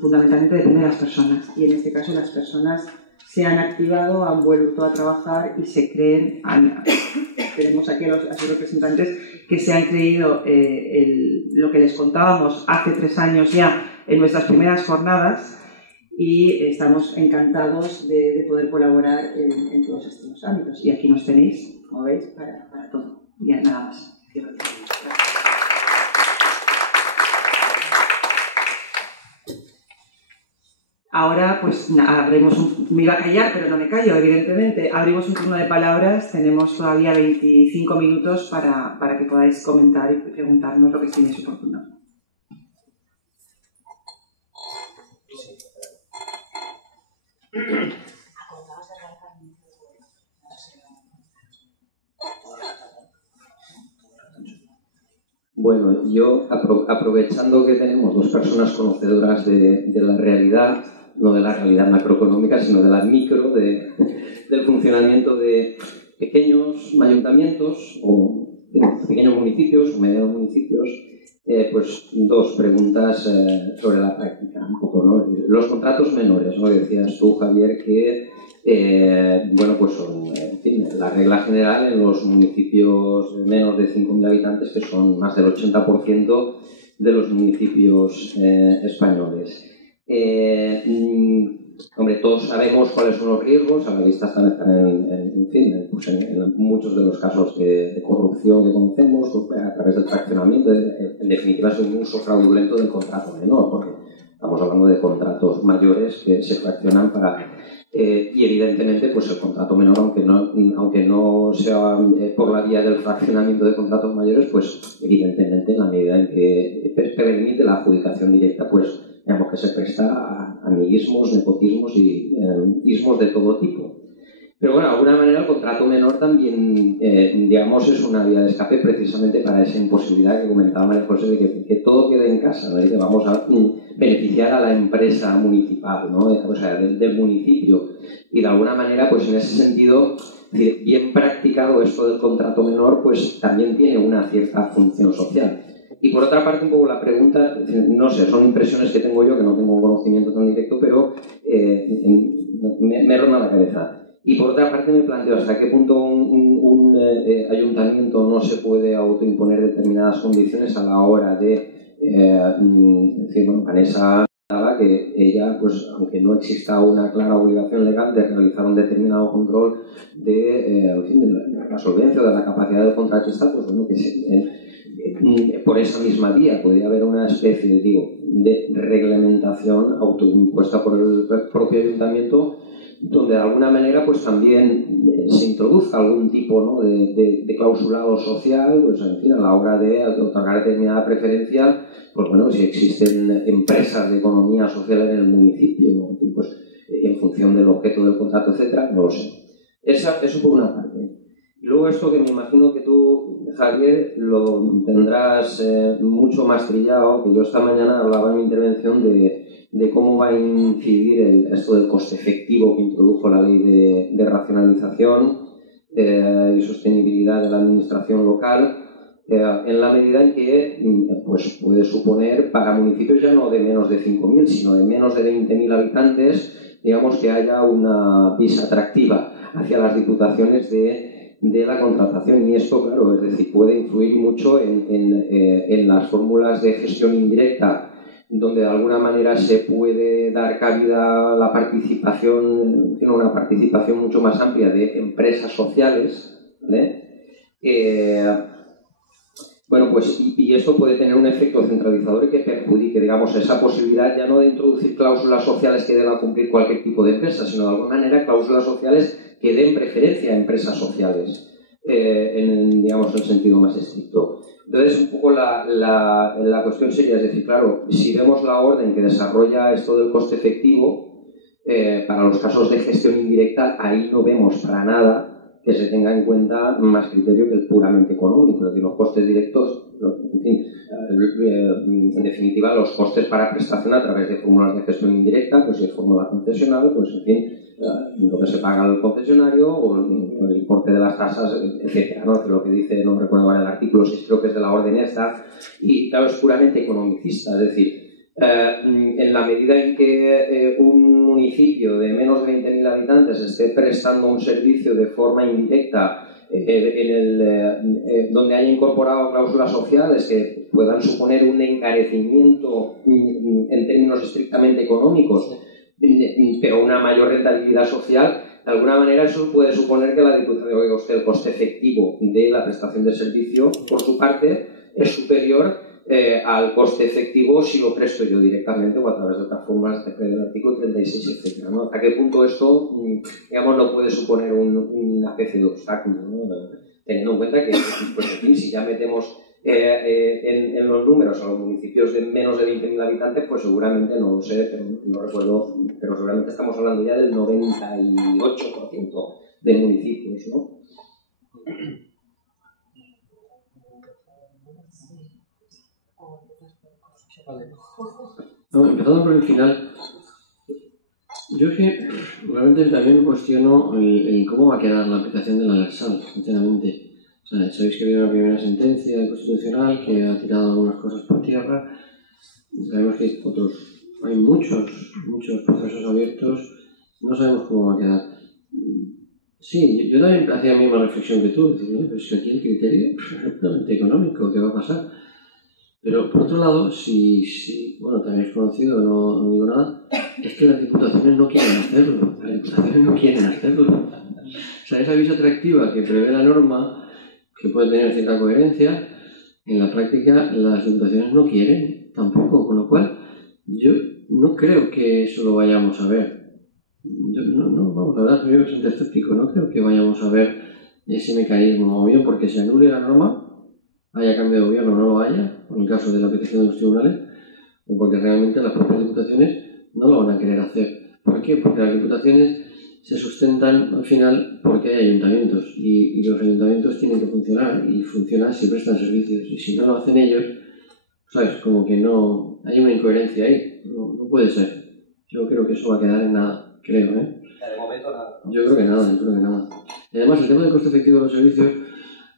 fundamentalmente depende de las personas. Y en este caso las personas se han activado, han vuelto a trabajar y se creen, tenemos aquí a sus representantes que se han creído lo que les contábamos hace 3 años ya en nuestras primeras jornadas, y estamos encantados de poder colaborar en todos estos ámbitos. Y aquí nos tenéis, como veis, para todo. Y nada más. Ahora, pues abrimos me iba a callar, pero no me callo, evidentemente. Abrimos un turno de palabras. Tenemos todavía 25 minutos para que podáis comentar y preguntarnos lo que estiméis oportuno. Bueno, yo aprovechando que tenemos 2 personas conocedoras de la realidad, no de la realidad macroeconómica, sino de la micro, del funcionamiento de pequeños ayuntamientos o pequeños municipios o medianos municipios, pues 2 preguntas sobre la práctica, un poco, ¿no? Los contratos menores, ¿no? Decías tú, Javier, que bueno, pues son, en fin, la regla general en los municipios de menos de 5.000 habitantes, que son más del 80% de los municipios españoles. Hombre, todos sabemos cuáles son los riesgos, a la vista están en muchos de los casos de corrupción que conocemos, a través del fraccionamiento, en definitiva es un uso fraudulento del contrato menor, porque estamos hablando de contratos mayores que se fraccionan para... y evidentemente pues el contrato menor, aunque no sea por la vía del fraccionamiento de contratos mayores, pues evidentemente en la medida en que permite la adjudicación directa, pues digamos que se presta a amiguismos, nepotismos y ismos de todo tipo. Pero bueno, de alguna manera el contrato menor también, digamos, es una vía de escape precisamente para esa imposibilidad que comentaba María José de que todo quede en casa, ¿no? Y que vamos a beneficiar a la empresa municipal, ¿no? O sea, del municipio. Y de alguna manera, pues en ese sentido, bien practicado esto del contrato menor, pues también tiene una cierta función social. Y por otra parte, un poco la pregunta, no sé, son impresiones que tengo yo, que no tengo un conocimiento tan directo, pero me ronda la cabeza. Y por otra parte me planteo hasta qué punto un ayuntamiento no se puede autoimponer determinadas condiciones a la hora de decir, bueno, Vanessa hablaba que ella, pues aunque no exista una clara obligación legal de realizar un determinado control de la solvencia o de la capacidad del contratista, pues bueno, que por esa misma vía podría haber una especie de reglamentación autoimpuesta por el propio ayuntamiento, donde de alguna manera pues también se introduzca algún tipo, ¿no? de cláusulado social, pues en fin, a la hora de otorgar determinada preferencia, pues bueno, si existen empresas de economía social en el municipio, pues en función del objeto del contrato, etcétera, no lo sé. Eso por una parte. Y luego esto que me imagino que tú, Javier, lo tendrás mucho más trillado, que yo esta mañana hablaba en mi intervención de cómo va a incidir esto del coste efectivo que introdujo la ley de racionalización y sostenibilidad de la administración local, en la medida en que pues puede suponer para municipios ya no de menos de 5.000, sino de menos de 20.000 habitantes, digamos que haya una visa atractiva hacia las diputaciones de la contratación. Y esto, claro, es decir, puede influir mucho en las fórmulas de gestión indirecta, donde de alguna manera se puede dar cabida a la participación, una participación mucho más amplia de empresas sociales, ¿vale? Bueno, pues y esto puede tener un efecto centralizador y que perjudique, digamos, esa posibilidad ya no de introducir cláusulas sociales que deban cumplir cualquier tipo de empresa, sino de alguna manera cláusulas sociales que den preferencia a empresas sociales, en, digamos, el sentido más estricto. Entonces, un poco la cuestión sería, es decir, claro, si vemos la orden que desarrolla esto del coste efectivo, para los casos de gestión indirecta, ahí no vemos para nada que se tenga en cuenta más criterio que el puramente económico, es decir, los costes directos, en fin, en definitiva los costes para prestación a través de fórmulas de gestión indirecta, pues si es fórmula concesional, pues en fin, lo que se paga al concesionario o el importe de las tasas, etcétera, ¿no? Lo que dice, no recuerdo ahora el artículo 6, creo que es de la orden esta, y claro, es puramente economicista, es decir, en la medida en que un municipio de menos de 20.000 habitantes esté prestando un servicio de forma indirecta donde haya incorporado cláusulas sociales que puedan suponer un encarecimiento en términos estrictamente económicos, pero una mayor rentabilidad social, de alguna manera eso puede suponer que la Diputación, oiga usted, el coste efectivo de la prestación de servicio, por su parte, es superior al coste efectivo si lo presto yo directamente o a través de otras formas del artículo 36, etc., ¿no? ¿Hasta qué punto esto, digamos, no puede suponer una especie de obstáculo, ¿no? Teniendo en cuenta que, pues, en fin, si ya metemos en los números a los municipios de menos de 20.000 habitantes, pues seguramente, no lo sé, pero no recuerdo, pero seguramente estamos hablando ya del 98% de municipios, ¿no? No, empezando por el final, yo es que realmente también me cuestiono el cómo va a quedar la aplicación de la Lrsal, sinceramente. O sea, sabéis que había una primera sentencia constitucional que ha tirado algunas cosas por tierra. Sabemos que hay muchos procesos abiertos, no sabemos cómo va a quedar. Sí, yo también hacía la misma reflexión que tú, decir, pero si aquí el criterio es puramente económico, ¿qué va a pasar? Pero por otro lado, bueno, también es conocido, no digo nada, es que las diputaciones no quieren hacerlo. O sea, esa visa atractiva que prevé la norma, que puede tener cierta coherencia, en la práctica las diputaciones no quieren tampoco, con lo cual yo no creo que eso lo vayamos a ver. Vamos, la verdad, soy bastante escéptico, no creo que vayamos a ver ese mecanismo, o bien porque se anule la norma, haya cambio de gobierno o no lo haya, en el caso de la aplicación de los tribunales, o porque realmente las propias diputaciones no lo van a querer hacer. ¿Por qué? Porque las diputaciones se sustentan al final porque hay ayuntamientos y los ayuntamientos tienen que funcionar y funcionan si prestan servicios, y si no lo hacen ellos, ¿sabes? Como que no hay una incoherencia ahí, no puede ser. Yo creo que eso va a quedar en nada, creo, ¿eh? De momento nada. Yo creo que nada. Y además el tema del coste efectivo de los servicios,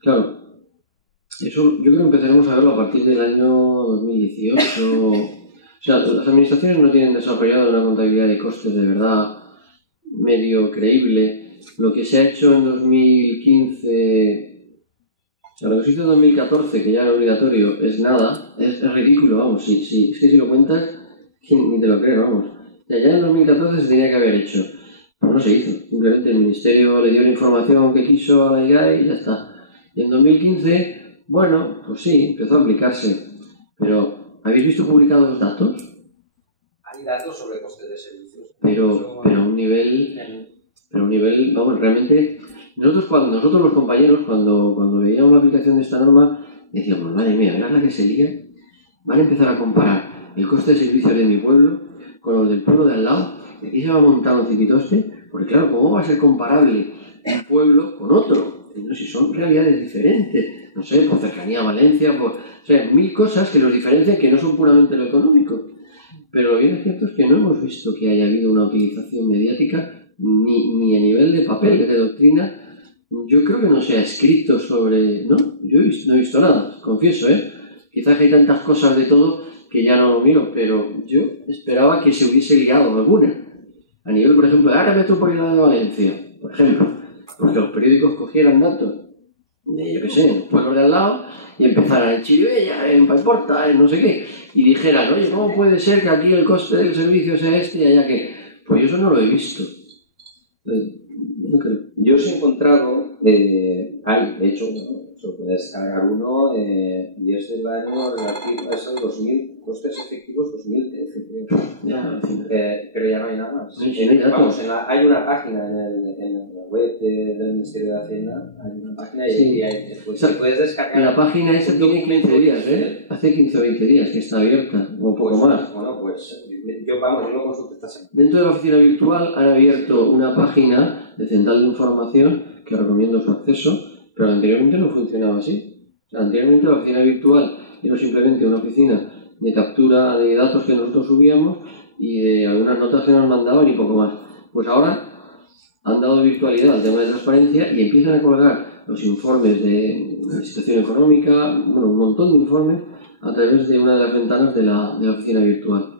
claro, eso yo creo que empezaremos a verlo a partir del año 2018. O sea, las administraciones no tienen desarrollado una contabilidad de costes de verdad medio creíble. Lo que se ha hecho en 2015, o sea, lo que se hizo en 2014, que ya era obligatorio, es nada, es ridículo, vamos. Es que si lo cuentas, ni te lo creo, vamos. Ya en 2014 se tenía que haber hecho, pero no se hizo. Simplemente el Ministerio le dio la información que quiso a la IGAE y ya está. Y en 2015... bueno, pues sí, empezó a aplicarse. Pero, ¿habéis visto publicados los datos? Hay datos sobre costes de servicios. Pero a un nivel, vamos, realmente... Nosotros los compañeros, cuando veíamos la aplicación de esta norma, decíamos, madre mía, verás la que se lía. Van a empezar a comparar el coste de servicios de mi pueblo con los del pueblo de al lado. Y aquí se va a montar un cipitoste, porque claro, ¿cómo va a ser comparable un pueblo con otro? No, si son realidades diferentes, no sé, por cercanía a Valencia, o sea, mil cosas que los diferencian que no son puramente lo económico. Pero lo bien es cierto es que no hemos visto que haya habido una utilización mediática ni a nivel de papel, de doctrina. Yo creo que no se ha escrito sobre... ¿no? Yo no he visto nada, confieso, ¿eh? Quizás hay tantas cosas de todo que ya no lo miro, pero yo esperaba que se hubiese liado alguna. A nivel, por ejemplo, de área metropolitana de Valencia, por ejemplo, porque los periódicos cogieran datos de, yo qué sé, los pueblos de al lado y empezaran en Chirivella, en Paiporta, en no sé qué, y dijeran, oye, ¿cómo puede ser que aquí el coste del servicio sea este y allá que? Pues yo eso no lo he visto. No creo. Yo os he encontrado, de hecho, se puede descargar uno, y es del año relativo a esos 2000, costes efectivos 2013, creo. Ya, pero ya no hay nada más. Sí, hay datos. Vamos, hay una página en la web del Ministerio de Hacienda, hay una página y ahí puedes descargar. La página esa tiene 15 días, ¿eh? Hace 15 o 20 días que está abierta, o un poco más. Bueno, pues Yo lo consulto esta semana. Dentro de la oficina virtual han abierto una página de central de información que recomiendo su acceso, pero anteriormente no funcionaba así. O sea, anteriormente la oficina virtual era simplemente una oficina de captura de datos que nosotros subíamos y de algunas notas que nos mandaban y poco más. Pues ahora han dado virtualidad al tema de transparencia y empiezan a colgar los informes de situación económica, bueno, un montón de informes a través de una de las ventanas de la oficina virtual.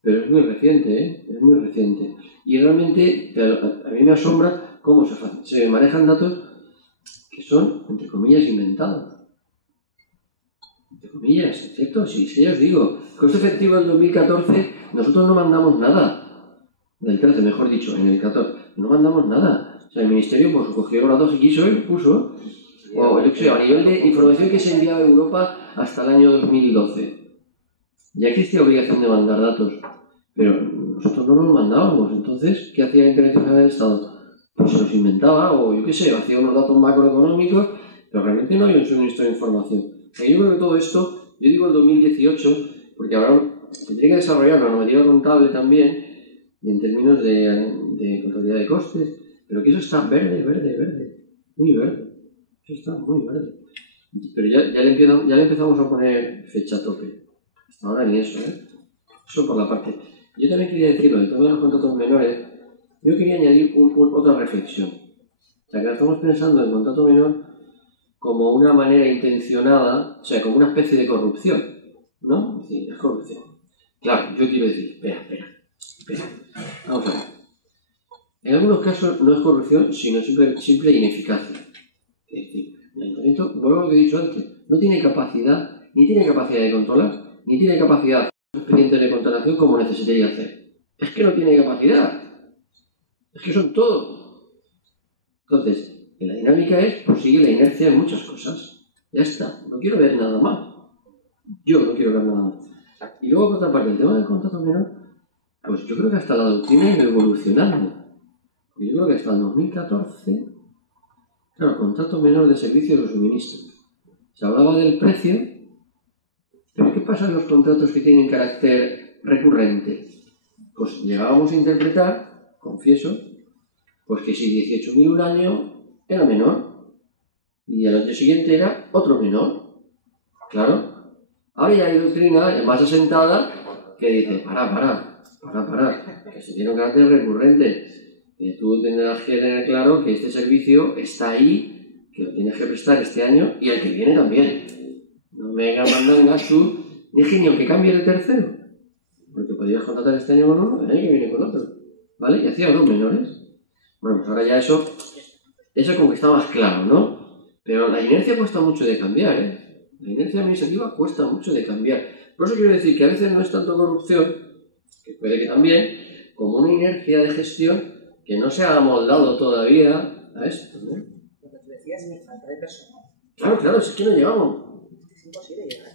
Pero es muy reciente, ¿eh? Es muy reciente. Y realmente a mí me asombra cómo se manejan datos que son, entre comillas, inventados. Entre comillas, ¿cierto? Sí, ya os digo, coste efectivo del 2014, nosotros no mandamos nada. Del 13, mejor dicho, en el 14, no mandamos nada. O sea, el Ministerio pues cogió los datos que quiso y los puso. O yo sé, a nivel de información que se enviaba a Europa hasta el año 2012. Ya existía obligación de mandar datos, pero nosotros no los mandábamos. Entonces, ¿qué hacía la Intervención General del Estado? Pues se los inventaba, o yo qué sé, hacía unos datos macroeconómicos, pero realmente no había un suministro de información. O sea, yo creo que todo esto, yo digo el 2018, porque ahora se tiene que desarrollar la normativa contable también, en términos de contabilidad de costes, pero que eso está verde, muy verde. Eso está muy verde. Pero ya le empezamos a poner fecha a tope. Hasta ahora ni eso, ¿eh? Eso por la parte. Yo también quería decirlo, de todos los contratos menores, yo quería añadir otra reflexión. O sea, que estamos pensando en contrato menor como una manera intencionada, o sea, como una especie de corrupción, ¿no? Es decir, es corrupción. Claro, yo quiero decir, espera. Vamos a ver. En algunos casos no es corrupción, sino simple ineficacia. Es decir, el ayuntamiento, vuelvo a lo que he dicho antes, no tiene capacidad, ni tiene capacidad de controlar, ni tiene capacidad de hacer expedientes de contratación como necesitaría hacer. Es que no tiene capacidad. Es que son todo. Entonces, la dinámica es, pues sigue la inercia en muchas cosas. Ya está. No quiero ver nada más. Yo no quiero ver nada más. Y luego, por otra parte, el tema del contrato menor, pues yo creo que hasta la doctrina ha ido evolucionando. Yo creo que hasta el 2014, claro, contrato menor de servicios o suministros. Se hablaba del precio, pero ¿qué pasa en los contratos que tienen carácter recurrente? Pues llegábamos a interpretar, confieso, pues que si 18.000 un año era menor y al año siguiente era otro menor. Claro. Ahora ya hay doctrina más asentada que dice, para, que se tiene un carácter recurrente. Que tú tendrás que tener claro que este servicio está ahí, que lo tienes que prestar este año y el que viene también. No me vengas mandangas tú, ni es que ni aunque cambie de tercero, porque podrías contratar este año con uno, el año que viene con otro, ¿vale? Y hacía dos menores. Bueno, pues ahora ya eso como que está más claro, ¿no? Pero la inercia cuesta mucho de cambiar, ¿eh? La inercia administrativa cuesta mucho de cambiar. Por eso quiero decir que a veces no es tanto corrupción, que puede que también, como una inercia de gestión que no se ha amoldado todavía a esto, ¿no? Lo que tú decías es falta de personal. Claro, es que no llegamos. Es imposible llegar.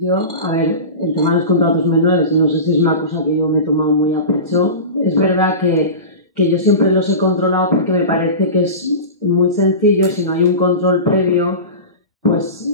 Yo, a ver, el tema de los contratos menores, no sé si es una cosa que yo me he tomado muy a pecho. Es verdad que yo siempre los he controlado porque me parece que es muy sencillo, si no hay un control previo, pues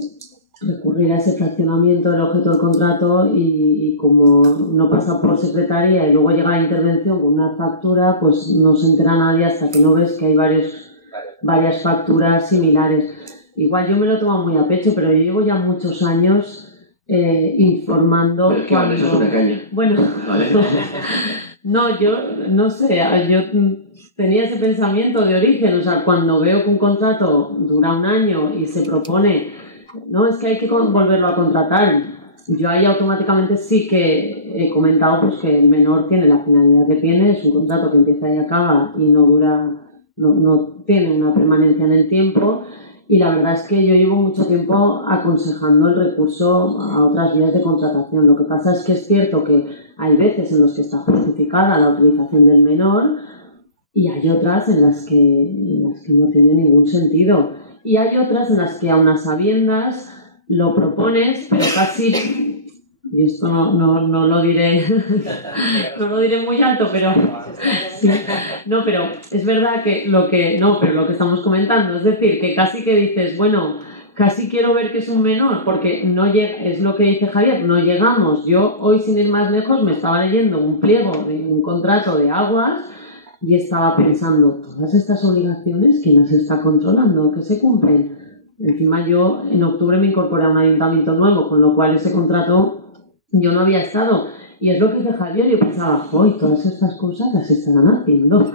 recurrir a ese fraccionamiento del objeto del contrato y como no pasa por secretaría y luego llega la intervención con una factura, pues no se entera nadie hasta que no ves que hay varias facturas similares. Igual yo me lo he tomado muy a pecho, pero yo llevo ya muchos años informando. Pero es que cuando... eso es una caña. Bueno, ¿vale? No, yo no sé, yo tenía ese pensamiento de origen, o sea, cuando veo que un contrato dura un año y se propone, no, es que hay que volverlo a contratar, yo ahí automáticamente sí que he comentado pues que el menor tiene la finalidad que tiene, es un contrato que empieza y acaba y no dura, no tiene una permanencia en el tiempo. Y la verdad es que yo llevo mucho tiempo aconsejando el recurso a otras vías de contratación. Lo que pasa es que es cierto que hay veces en las que está justificada la utilización del menor y hay otras en las que no tiene ningún sentido. Y hay otras en las que aun a sabiendas lo propones, pero casi... Y esto no lo diré no lo diré muy alto, pero sí. No, pero es verdad que lo que estamos comentando, es decir, que casi que dices, bueno, casi quiero ver que es un menor, porque no llega, es lo que dice Javier, no llegamos. Yo hoy, sin ir más lejos, me estaba leyendo un pliego de un contrato de aguas y estaba pensando, todas estas obligaciones, ¿quién las está controlando? ¿Qué se cumplen? Encima yo en octubre me incorporé a un ayuntamiento nuevo, con lo cual ese contrato yo no había estado. Y es lo que dice Javier, yo pensaba, ¡hoy todas estas cosas las estarán haciendo!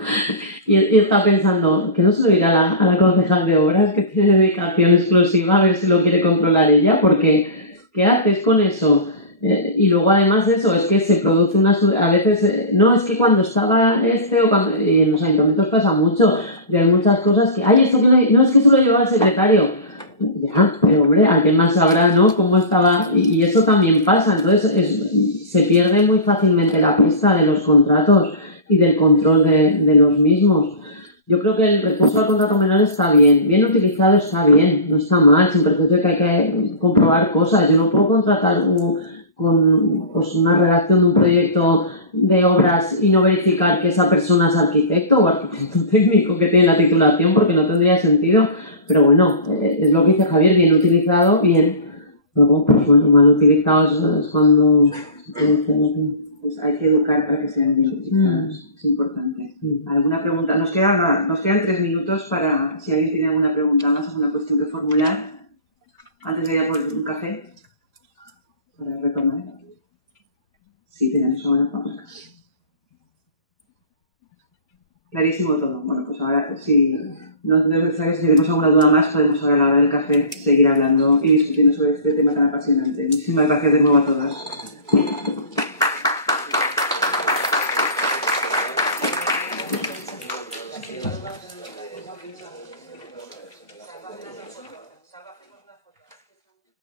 Y estaba pensando, que no se lo dirá a la concejal de obras, que tiene dedicación exclusiva, a ver si lo quiere controlar ella, porque ¿qué haces con eso? Y luego además de eso, es que se produce a veces, no, es que cuando estaba y en los ayuntamientos pasa mucho, y hay muchas cosas que, ¡ay, esto que no, es que eso lo llevaba el secretario! Ya, pero hombre, alguien más sabrá, ¿no?, cómo estaba, y eso también pasa. Entonces se pierde muy fácilmente la pista de los contratos y del control de los mismos. Yo creo que el recurso al contrato menor está bien utilizado, está bien, no está mal, sin perjuicio que hay que comprobar cosas. Yo no puedo contratar con una redacción de un proyecto de obras y no verificar que esa persona es arquitecto o arquitecto técnico que tiene la titulación, porque no tendría sentido. Pero bueno, es lo que dice Javier, bien utilizado, bien. Luego, pues bueno, mal utilizado es cuando... Pues hay que educar para que sean bien utilizados, es importante. ¿Alguna pregunta? Nos quedan 3 minutos para, si alguien tiene alguna pregunta más, alguna cuestión que formular, antes de ir a por un café, para retomar. Sí, tenemos alguna pregunta. Clarísimo todo. Bueno, pues ahora, si no es necesario, si tenemos alguna duda más, podemos ahora a la hora del café seguir hablando y discutiendo sobre este tema tan apasionante. Muchísimas gracias de nuevo a todas.